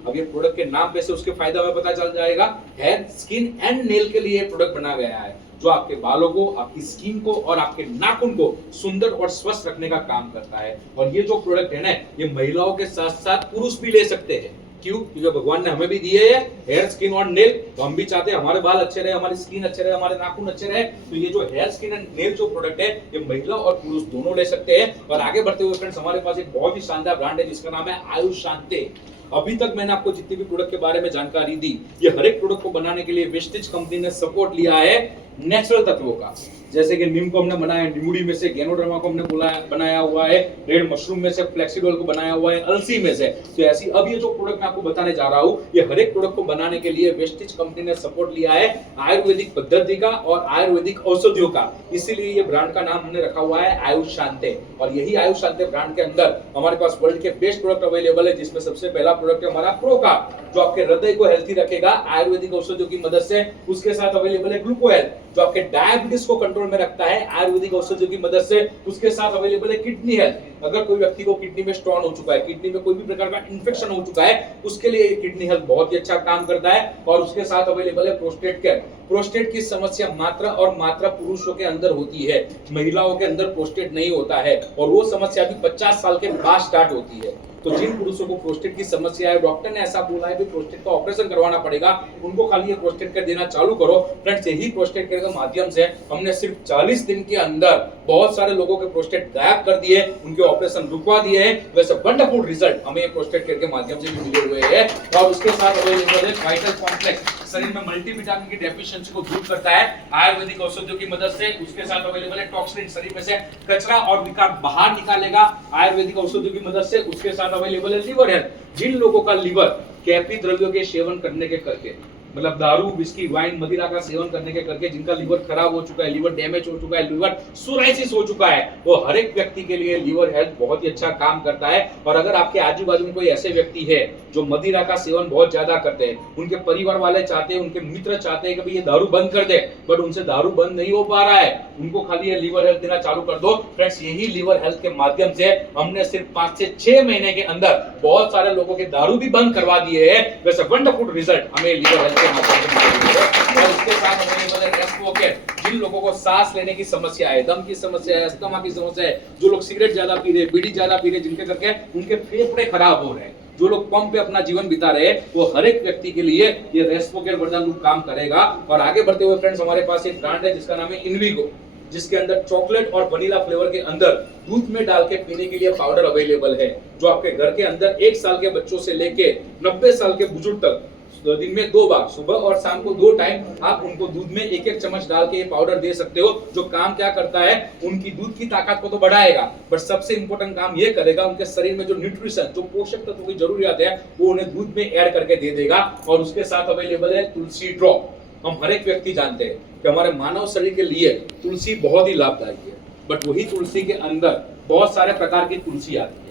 अब ये प्रोडक्ट के नाम पे से उसके फायदा हमें पता चल जाएगा। हेयर, स्किन एंड नेल के लिए प्रोडक्ट बनाया गया है, जो आपके बालों को, आपकी स्किन को और आपके नाखून को सुंदर और स्वस्थ रखने का काम करता है। और ये जो प्रोडक्ट है ना, ये महिलाओं के साथ साथ पुरुष भी ले सकते हैं। क्यों? क्योंकि भगवान ने हमें भी दिए है हेयर, स्किन और नेल, तो हम भी चाहते हैं हमारे बाल अच्छे रहे, हमारी स्किन अच्छे रहे, हमारे नाखून अच्छे रहे। तो ये जो हेयर, स्किन एंड नेल जो प्रोडक्ट है, ये महिला और पुरुष दोनों ले सकते हैं। और आगे बढ़ते हुए फ्रेंड्स, हमारे पास एक बहुत ही शानदार ब्रांड है जिसका नाम है आयुष शांति। अभी तक मैंने आपको जितनी भी प्रोडक्ट के बारे में जानकारी दी, ये हर एक प्रोडक्ट को बनाने के लिए वेस्टेज कंपनी ने सपोर्ट लिया है नेचुरल तत्वों का। जैसे कि नीम को हमने बनाया, नीमुड़ी में से गैनोडर्मा को हमने बनाया हुआ है, रेड मशरूम में से फ्लेक्सीडोल को बनाया हुआ है, अलसी में से। तो ऐसी अब ये जो प्रोडक्ट मैं आपको बताने जा रहा हूँ, ये हर एक प्रोडक्ट को बनाने के लिए वेस्टेज कंपनी ने सपोर्ट लिया है आयुर्वेदिक पद्धति का और आयुर्वेदिक औषधियों का। इसीलिए ये ब्रांड का नाम हमने रखा हुआ है आयुष शांति। और यही आयुष शांति ब्रांड के अंदर हमारे पास वर्ल्ड के बेस्ट प्रोडक्ट अवेलेबल है, जिसमें सबसे पहला प्रोडक्ट है हमारा प्रोका, जो आपके हृदय को हेल्थी रखेगा आयुर्वेदिक औषधियों की मदद से। उसके साथ अवेलेबल है ग्लूको हेल्थ, जो आपके डायबिटीज को कंट्रोल में रखता है आयुर्वेदिक औषधियों की मदद से। उसके साथ अवेलेबल है किडनी हेल्थ। अगर कोई व्यक्ति को किडनी में स्टोन हो चुका है, किडनी में कोई भी प्रकार का इंफेक्शन हो चुका है, उसके लिए ये किडनी हेल्थ बहुत ही अच्छा काम करता है। और उसके साथ अवेलेबल है प्रोस्टेट केयर। प्रोस्टेट की समस्या मात्रा पुरुषों के अंदर होती है, महिलाओं के अंदर प्रोस्टेट नहीं होता है, और वो समस्या भी 50 साल के बाद स्टार्ट होती है। तो जिन पुरुषों को प्रोस्टेट की समस्या है, डॉक्टर ने ऐसा बोला है कि प्रोस्टेट का ऑपरेशन करवाना पड़ेगा, उनको खाली ये प्रोस्टेट केयर देना चालू करो। फ्रेंड्स, यही प्रोस्टेट केयर के माध्यम से हमने सिर्फ 40 दिन के अंदर बहुत सारे लोगों के प्रोस्टेट गायब कर दिए, उनके ऑपरेशन रुकवा दिए हैं। वैसे वंडरफुल रिजल्ट हमें प्रोस्टेट केयर के माध्यम से भी मिले हुए हैं। और उसके साथ अवेलेबल है वाइटल कॉम्प्लेक्स, शरीर में मल्टीविटामिन की डेफिशिएंसी को दूर करता है आयुर्वेदिक औषधियों की मदद से। उसके साथ अवेलेबल है टॉक्सिन, शरीर में से कचरा और विकार बाहर निकालेगा आयुर्वेदिक औषधियों की मदद से। उसके साथ अवेलेबल है लिवर हेल्थ, जिन लोगों का लिवर कैफी द्रव्यों के सेवन करने के करके, मतलब दारू, विस्की, वाइन, मदिरा का सेवन करने के करके जिनका लिवर खराब हो चुका है, लिवर डैमेज हो चुका है, लिवर सोराइसिस हो चुका है, वो हर एक व्यक्ति के लिए लिवर हेल्थ बहुत ही अच्छा काम करता है। और अगर आपके आजू बाजू में कोई ऐसे व्यक्ति है जो मदिरा का सेवन बहुत ज्यादा करते हैं, उनके परिवार वाले चाहते हैं, उनके मित्र चाहते हैं कि भाई ये दारू बंद कर दे, बट उनसे दारू बंद नहीं हो पा रहा है, उनको खाली ये लिवर हेल्थ देना चालू कर दो। फ्रेंड्स, यही लिवर हेल्थ के माध्यम से हमने सिर्फ 5 से 6 महीने के अंदर बहुत सारे लोगों के दारू भी बंद करवा दिए हैं। वैसे वंडरफुल रिजल्ट हमें लिवर हेल्थ के माध्यम से मिले हैं। और इसके साथ अवेलेबल है रेस्पोकेट, जिन लोगों को सांस लेने की समस्या है, दम की समस्या है, अस्थमा की समस्या है, जो लोग सिगरेट ज्यादा पी रहे, बीड़ी ज्यादा पी रहे, जिनके करके उनके फेफड़े खराब हो रहे हैं, जो लोग पंप पे अपना जीवन बिता रहे हैं, वो हर एक व्यक्ति के लिए ये रेस्पोकेट वरदान रूप काम करेगा। और आगे बढ़ते हुए फ्रेंड्स, हमारे पास एक ब्रांड है जिसका नाम है इनविगो, जिसके अंदर चॉकलेट और वनीला फ्लेवर के अंदर दूध में डाल के पीने के लिए पाउडर अवेलेबल है, जो आपके घर के अंदर 1 साल के बच्चों से लेके 90 साल के बुजुर्ग तक दिन में 2 बार, सुबह और शाम को 2 टाइम आप उनको दूध में 1-1 चम्मच डाल के ये पाउडर दे सकते हो। जो काम क्या करता है, उनकी दूध की ताकत को तो बढ़ाएगा, बट सबसे इंपॉर्टेंट काम ये करेगा, उनके शरीर में जो न्यूट्रिशन, जो पोषक तत्वों की जरूरियात है, वो उन्हें दूध में ऐड करके दे देगा। और उसके साथ अवेलेबल है तुलसी ड्रॉप। हम हर एक व्यक्ति जानते हैं कि हमारे मानव शरीर के लिए तुलसी बहुत ही लाभदायक है, बट वही तुलसी के अंदर बहुत सारे प्रकार की तुलसी आती है।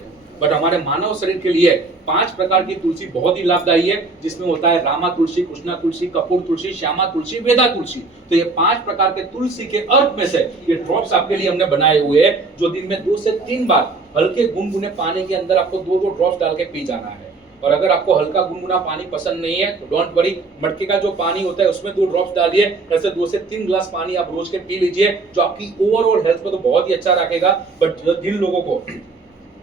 बट हमारे मानव शरीर के लिए 5 प्रकार की तुलसी बहुत ही लाभदायी है, जिसमें होता है रामा तुलसी, कृष्णा तुलसी, कपूर तुलसी, श्यामा तुलसी, वेदा तुलसी। तो ये 5 प्रकार के तुलसी के अर्क में से ये ड्रॉप्स आपके लिए हमने बनाए हुए हैं, जो दिन में 2 से 3 बार हल्के गुनगुने पानी के अंदर आपको 2-2 ड्रॉप्स डाल के पी जाना है। और अगर आपको हल्का गुनगुना पानी पसंद नहीं है तो डोंट वरी, मटके का जो पानी होता है उसमें 2 ड्रॉप्स डालिए। ऐसे 2 से 3 ग्लास पानी आप रोज के पी लीजिए, जो आपकी ओवरऑल हेल्थ को तो बहुत ही अच्छा रखेगा। बट जिन लोगों को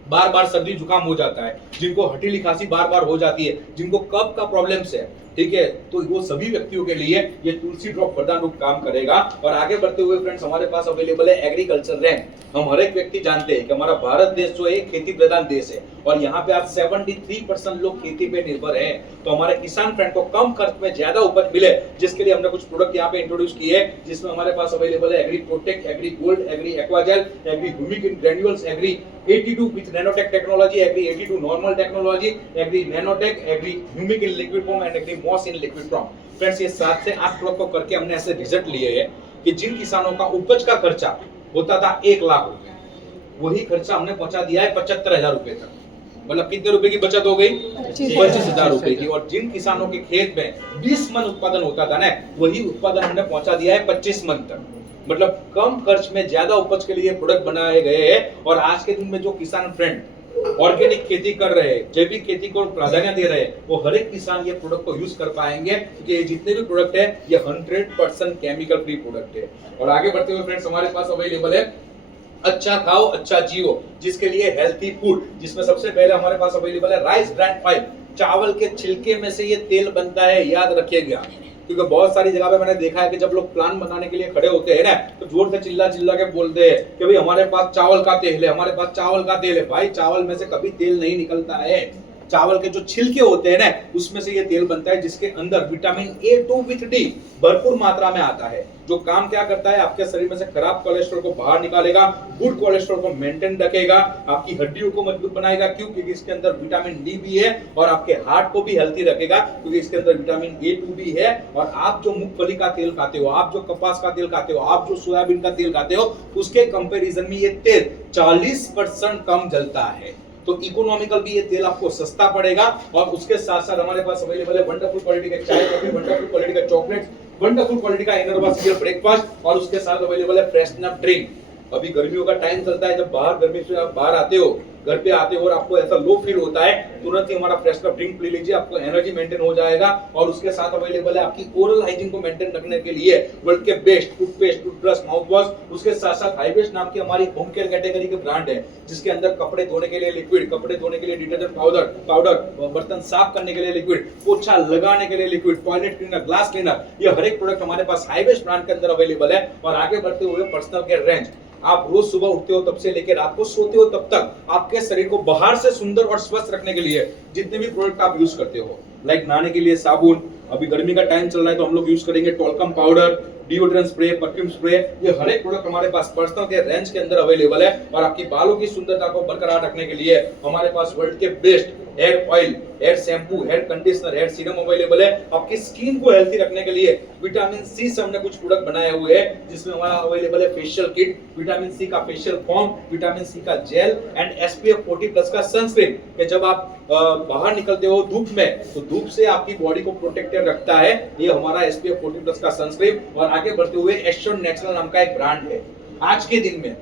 बार बार सर्दी जुकाम हो जाता है, जिनको हठीली खांसी बार बार हो जाती है, जिनको कफ का प्रॉब्लम्स है, ठीक है, तो वो सभी व्यक्तियों के लिए ये तुलसी ड्रॉप वरदान रूप काम करेगा। और आगे बढ़ते हुए फ्रेंड्स, हमारे पास अवेलेबल है एग्रीकल्चर रैंक। हम हर एक व्यक्ति जानते हैं कि हमारा भारत देश जो है खेती प्रधान देश है, और यहाँ पे आज 73% लोग खेती पे निर्भर है। तो हमारे किसान फ्रेंड को कम खर्च में ज्यादा उपज मिले, जिसके लिए हमने कुछ प्रोडक्ट यहाँ पे इंट्रोड्यूस किए, जिसमें हमारे पास अवेलेबल है Agri protect, Agri gold, Agri aquagel, Agri humic granules, Agri 82 with nanotech technology, Agri 82 normal technology, Agri nanotech, Agri humic in liquid form and Agri moss in liquid form. Friends, ये 7 से 8 product को करके हमने ऐसे result लिए हैं कि जिन किसानों का उपज का खर्चा होता था 1 लाख रुपए, वही खर्चा हमने पहुंचा दिया है 75,000 रुपए तक। मतलब कितने रुपए की बचत हो गई? 25,000 रुपए की। और जिन किसानों के खेत में 20 मन उत्पादन होता था ना, वही उत्पादन हमने पहुंचा दिया है 25 मन तक। मतलब कम खर्च में ज्यादा उपज के लिए प्रोडक्ट बनाए गए हैं। और आज के दिन में जो किसान फ्रेंड ऑर्गेनिक खेती कर रहे हैं, जैविक खेती को प्राधान्य दे रहे हैं, वो हर एक किसान ये प्रोडक्ट को यूज कर पाएंगे, क्योंकि ये जितने भी प्रोडक्ट है ये 100% केमिकल फ्री प्रोडक्ट है। और आगे बढ़ते हुए फ्रेंड्स, हमारे पास अवेलेबल है अच्छा खाओ अच्छा जियो, जिसके लिए हेल्थी फूड, जिसमें सबसे पहले हमारे पास अवेलेबल है राइस ब्रांड ऑयल। चावल के छिलके में से ये तेल बनता है, याद रखिएगा, क्योंकि बहुत सारी जगह पे मैंने देखा है कि जब लोग प्लान बनाने के लिए खड़े होते हैं ना, तो जोर से चिल्ला चिल्ला के बोलते हैं कि भाई हमारे पास चावल का तेल है, हमारे पास चावल का तेल है। भाई, चावल में से कभी तेल नहीं निकलता है। चावल के जो छिलके होते हैं ना, उसमें से ये तेल बनता है, जिसके अंदर विटामिन A2 विद D भरपूर मात्रा में आता है, जो काम क्या करता है, आपके शरीर में से खराब कोलेस्ट्रॉल को बाहर निकालेगा, गुड कोलेस्ट्रॉल को मेंटेन रखेगा, आपकी हड्डियों को मजबूत बनाएगा। क्यों? क्योंकि इसके अंदर विटामिन D भी है, और आपके हार्ट को भी हेल्थी रखेगा, क्योंकि इसके अंदर विटामिन A2 भी है। और आप जो मूंगफली का तेल खाते हो, आप जो कपास का तेल खाते हो, आप जो सोयाबीन का तेल खाते हो, उसके कंपैरिजन में ये तेल 40% कम जलता है। तो इकोनॉमिकल भी ये तेल आपको सस्ता पड़ेगा। और उसके साथ साथ हमारे पास अवेलेबल है वंडरफुल क्वालिटी का चाय, वंडरफुल क्वालिटी का चॉकलेट, वंडरफुल क्वालिटी का एनर्वा सीरियल ब्रेकफास्ट, और उसके साथ अवेलेबल है फ्रेशन अप ड्रिंक। अभी गर्मियों का टाइम चलता है, जब बाहर गर्मी से आप बाहर आते हो, घर पे आते हो और आपको ऐसा लो फील होता है, तुरंत ही हमारा फ्रेशन अप ड्रिंक पी लीजिए, आपको एनर्जी मेंटेन हो जाएगा। और उसके साथ अवेलेबल है आपकी ओरल हाइजीन को मेंटेन रखने के लिए वर्ल्ड के best toothpaste, toothbrush, mouth wash. उसके साथ साथ हाईवेस्ट नाम की हमारी होम केयर कैटेगरी के ब्रांड है, जिसके अंदर कपड़े धोने के लिए लिक्विड, कपड़े धोने के लिए डिटर्जेंट पाउडर, बर्तन साफ करने के लिए लिक्विड, पोछा लगाने के लिए liquid, toilet cleaner, glass cleaner, ये हर एक प्रोडक्ट हमारे पास हाईवेस्ट ब्रांड के अंदर अवेलेबल है। और आगे बढ़ते हुए पर्सनल केयर रेंज, आप रोज सुबह उठते हो तब से लेकर रात को सोते हो तब तक आपके शरीर को बाहर से सुंदर और स्वस्थ रखने के लिए जितने भी प्रोडक्ट आप यूज करते हो, लाइक नहाने के लिए साबुन, अभी गर्मी का टाइम चल रहा है तो हम लोग यूज करेंगे talcum powder, deodorant spray, perfume spray, ये हर एक प्रोडक्ट हमारे पास पर्सनल के रेंज के अंदर अवेलेबल है। और आपकी बालों की सुंदरता को बरकरार रखने के लिए हमारे पास वर्ल्ड के best hair oil, hair shampoo, hair conditioner, hair serum available है। आपकी स्किन को हेल्थी रखने के लिए विटामिन सी से हमने कुछ प्रोडक्ट बनाए हुए हैं, जिसमें हमारा अवेलेबल है फेशियल किट, विटामिन सी का फेशियल फॉर्म, विटामिन सी का जेल एंड SPF 40+ का सनस्क्रीन, कि जब आप बाहर निकलते हो धूप में तो धूप से आपकी बॉडी को प्रोटेक्टेड रखता है। ये हमारा SPF 40+ का सनस्क्रीन। और आगे बढ़ते हुए एस्ट्रोन नेचुरल नाम का एक ब्रांड है। आज के दिन में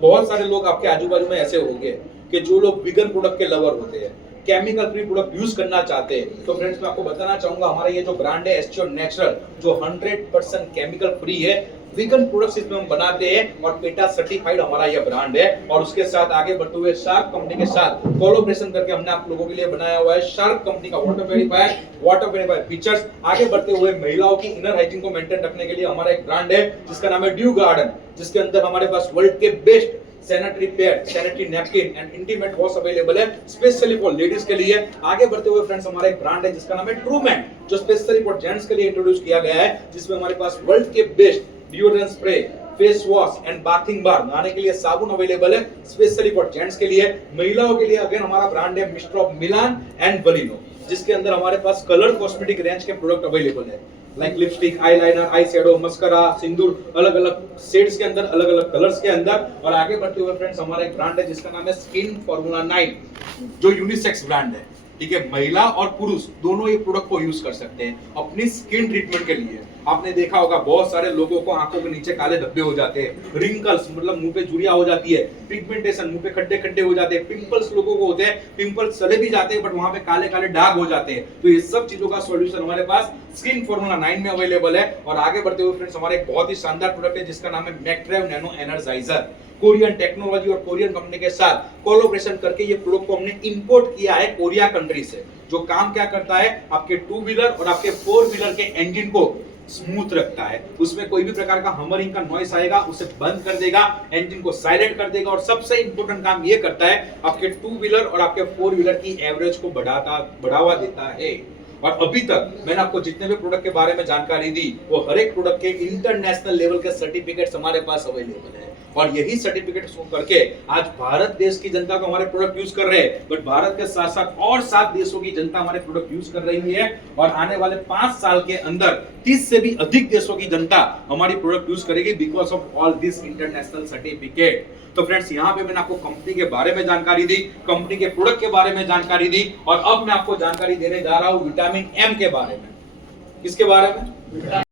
बहुत सारे लोग आपके आजू बाजू में ऐसे होंगे कि जो लोग वीगन प्रोडक्ट के लवर होते हैं, केमिकल फ्री प्रोडक्ट यूज करना चाहते हैं, तो फ्रेंड्स मैं आपको बताना चाहूंगा हमारा ये जो ब्रांड है एस्ट्रोन नेचुरल, जो 100% केमिकल फ्री है, वीगन प्रोडक्ट्स इसमें हम बनाते हैं और पेटा सर्टिफाइड हमारा ये ब्रांड है। और उसके साथ आगे बढ़ते हुए शार्क कंपनी के साथ कोलैबोरेशन करके हमने आप लोगों के लिए बनाया हुआ है शार्क कंपनी का वाटर वेरीफायर फीचर्स। आगे बढ़ते हुए महिलाओं की इनर हाइजीन को मेंटेन रखने के लिए हमारा एक ब्रांड है जिसका नाम है ड्यू गार्डन, जिसके अंदर हमारे पास वर्ल्ड के best sanitary pad, sanitary napkin and intimate wash available है स्पेशली फॉर लेडीज के लिए। आगे बढ़ते हुए फ्रेंड्स हमारा एक ब्रांड है जिसका नाम है ट्रूमैन, जो स्पेशली फॉर जेंट्स के लिए इंट्रोड्यूस किया गया है, जिसमें हमारे पास वर्ल्ड के best deodorant spray, face wash and bathing bar, नहाने के लिए साबुन अवेलेबल है स्पेशली फॉर जेंट्स के लिए। महिलाओं के लिए अगेन हमारा ब्रांड है मिस्टर ऑफ मिलान एंड बलिनो, जिसके अंदर हमारे पास कलर कॉस्मेटिक रेंज के प्रोडक्ट अवेलेबल है, like lipstick, eyeliner, eye shadow, mascara, सिंदूर, अलग अलग शेड्स के अंदर, अलग अलग कलर्स के अंदर। और आगे बढ़ते हुए फ्रेंड्स हमारा एक ब्रांड है जिसका नाम है स्किन फॉर्मूला 9, जो यूनिसेक्स ब्रांड है। ठीक है, महिला और पुरुष दोनों ये प्रोडक्ट को यूज कर सकते हैं अपनी स्किन ट्रीटमेंट के लिए। आपने देखा होगा बहुत सारे लोगों को आंखों के नीचे काले धब्बे हो जाते हैं, रिंकल्स मतलब मुंह पे झुर्रियां हो जाती है, पिगमेंटेशन मुंह पे खड्डे खड्डे हो जाते हैं, पिंपल्स लोगों को होते हैं, पिंपल्स चले भी जाते हैं बट वहां पे काले काले दाग हो जाते हैं। तो ये सब चीजों का सॉल्यूशन हमारे पास स्किन फॉर्मूला 9 में अवेलेबल है। और आगे बढ़ते हुए फ्रेंड्स हमारा एक बहुत ही शानदार प्रोडक्ट है जिसका नाम है मैकड्राइव नैनो एनर्जाइजर। कोरियन टेक्नोलॉजी और कोरियन कंपनी के साथ कोलैबोरेशन करके ये प्रोडक्ट को हमने इंपोर्ट किया है कोरिया कंट्री से। जो काम क्या करता है, आपके 2 व्हीलर और आपके 4 व्हीलर के इंजन को स्मूथ रखता है, उसमें कोई भी प्रकार का हमरिंग का नॉइस आएगा उसे बंद कर देगा, इंजन को साइलेंट कर देगा। और सबसे इंपॉर्टेंट काम ये करता है, आपके 2 व्हीलर और आपके 4 व्हीलर की एवरेज को बढ़ावा देता है। और अभी तक मैंने आपको जितने भी प्रोडक्ट के बारे में जानकारी दी, वो हर एक प्रोडक्ट के इंटरनेशनल लेवल के सर्टिफिकेट्स हमारे पास अवेलेबल है। और यही सर्टिफिकेट करके आज भारत देश की जनता को हमारे प्रोडक्ट यूज कर रहे हैं, बट भारत के साथ साथ और 7 देशों की जनता हमारे प्रोडक्ट यूज कर रही है। और आने वाले 5 साल के अंदर 30 से भी अधिक देशों की जनता हमारी प्रोडक्ट यूज करेगी because of all this international certificate. तो फ्रेंड्स यहाँ पे मैंने आपको कंपनी के बारे में जानकारी दी, कंपनी के प्रोडक्ट के बारे में जानकारी दी, और अब मैं आपको जानकारी देने जा रहा हूँ विटामिन M के बारे में। किसके बारे में?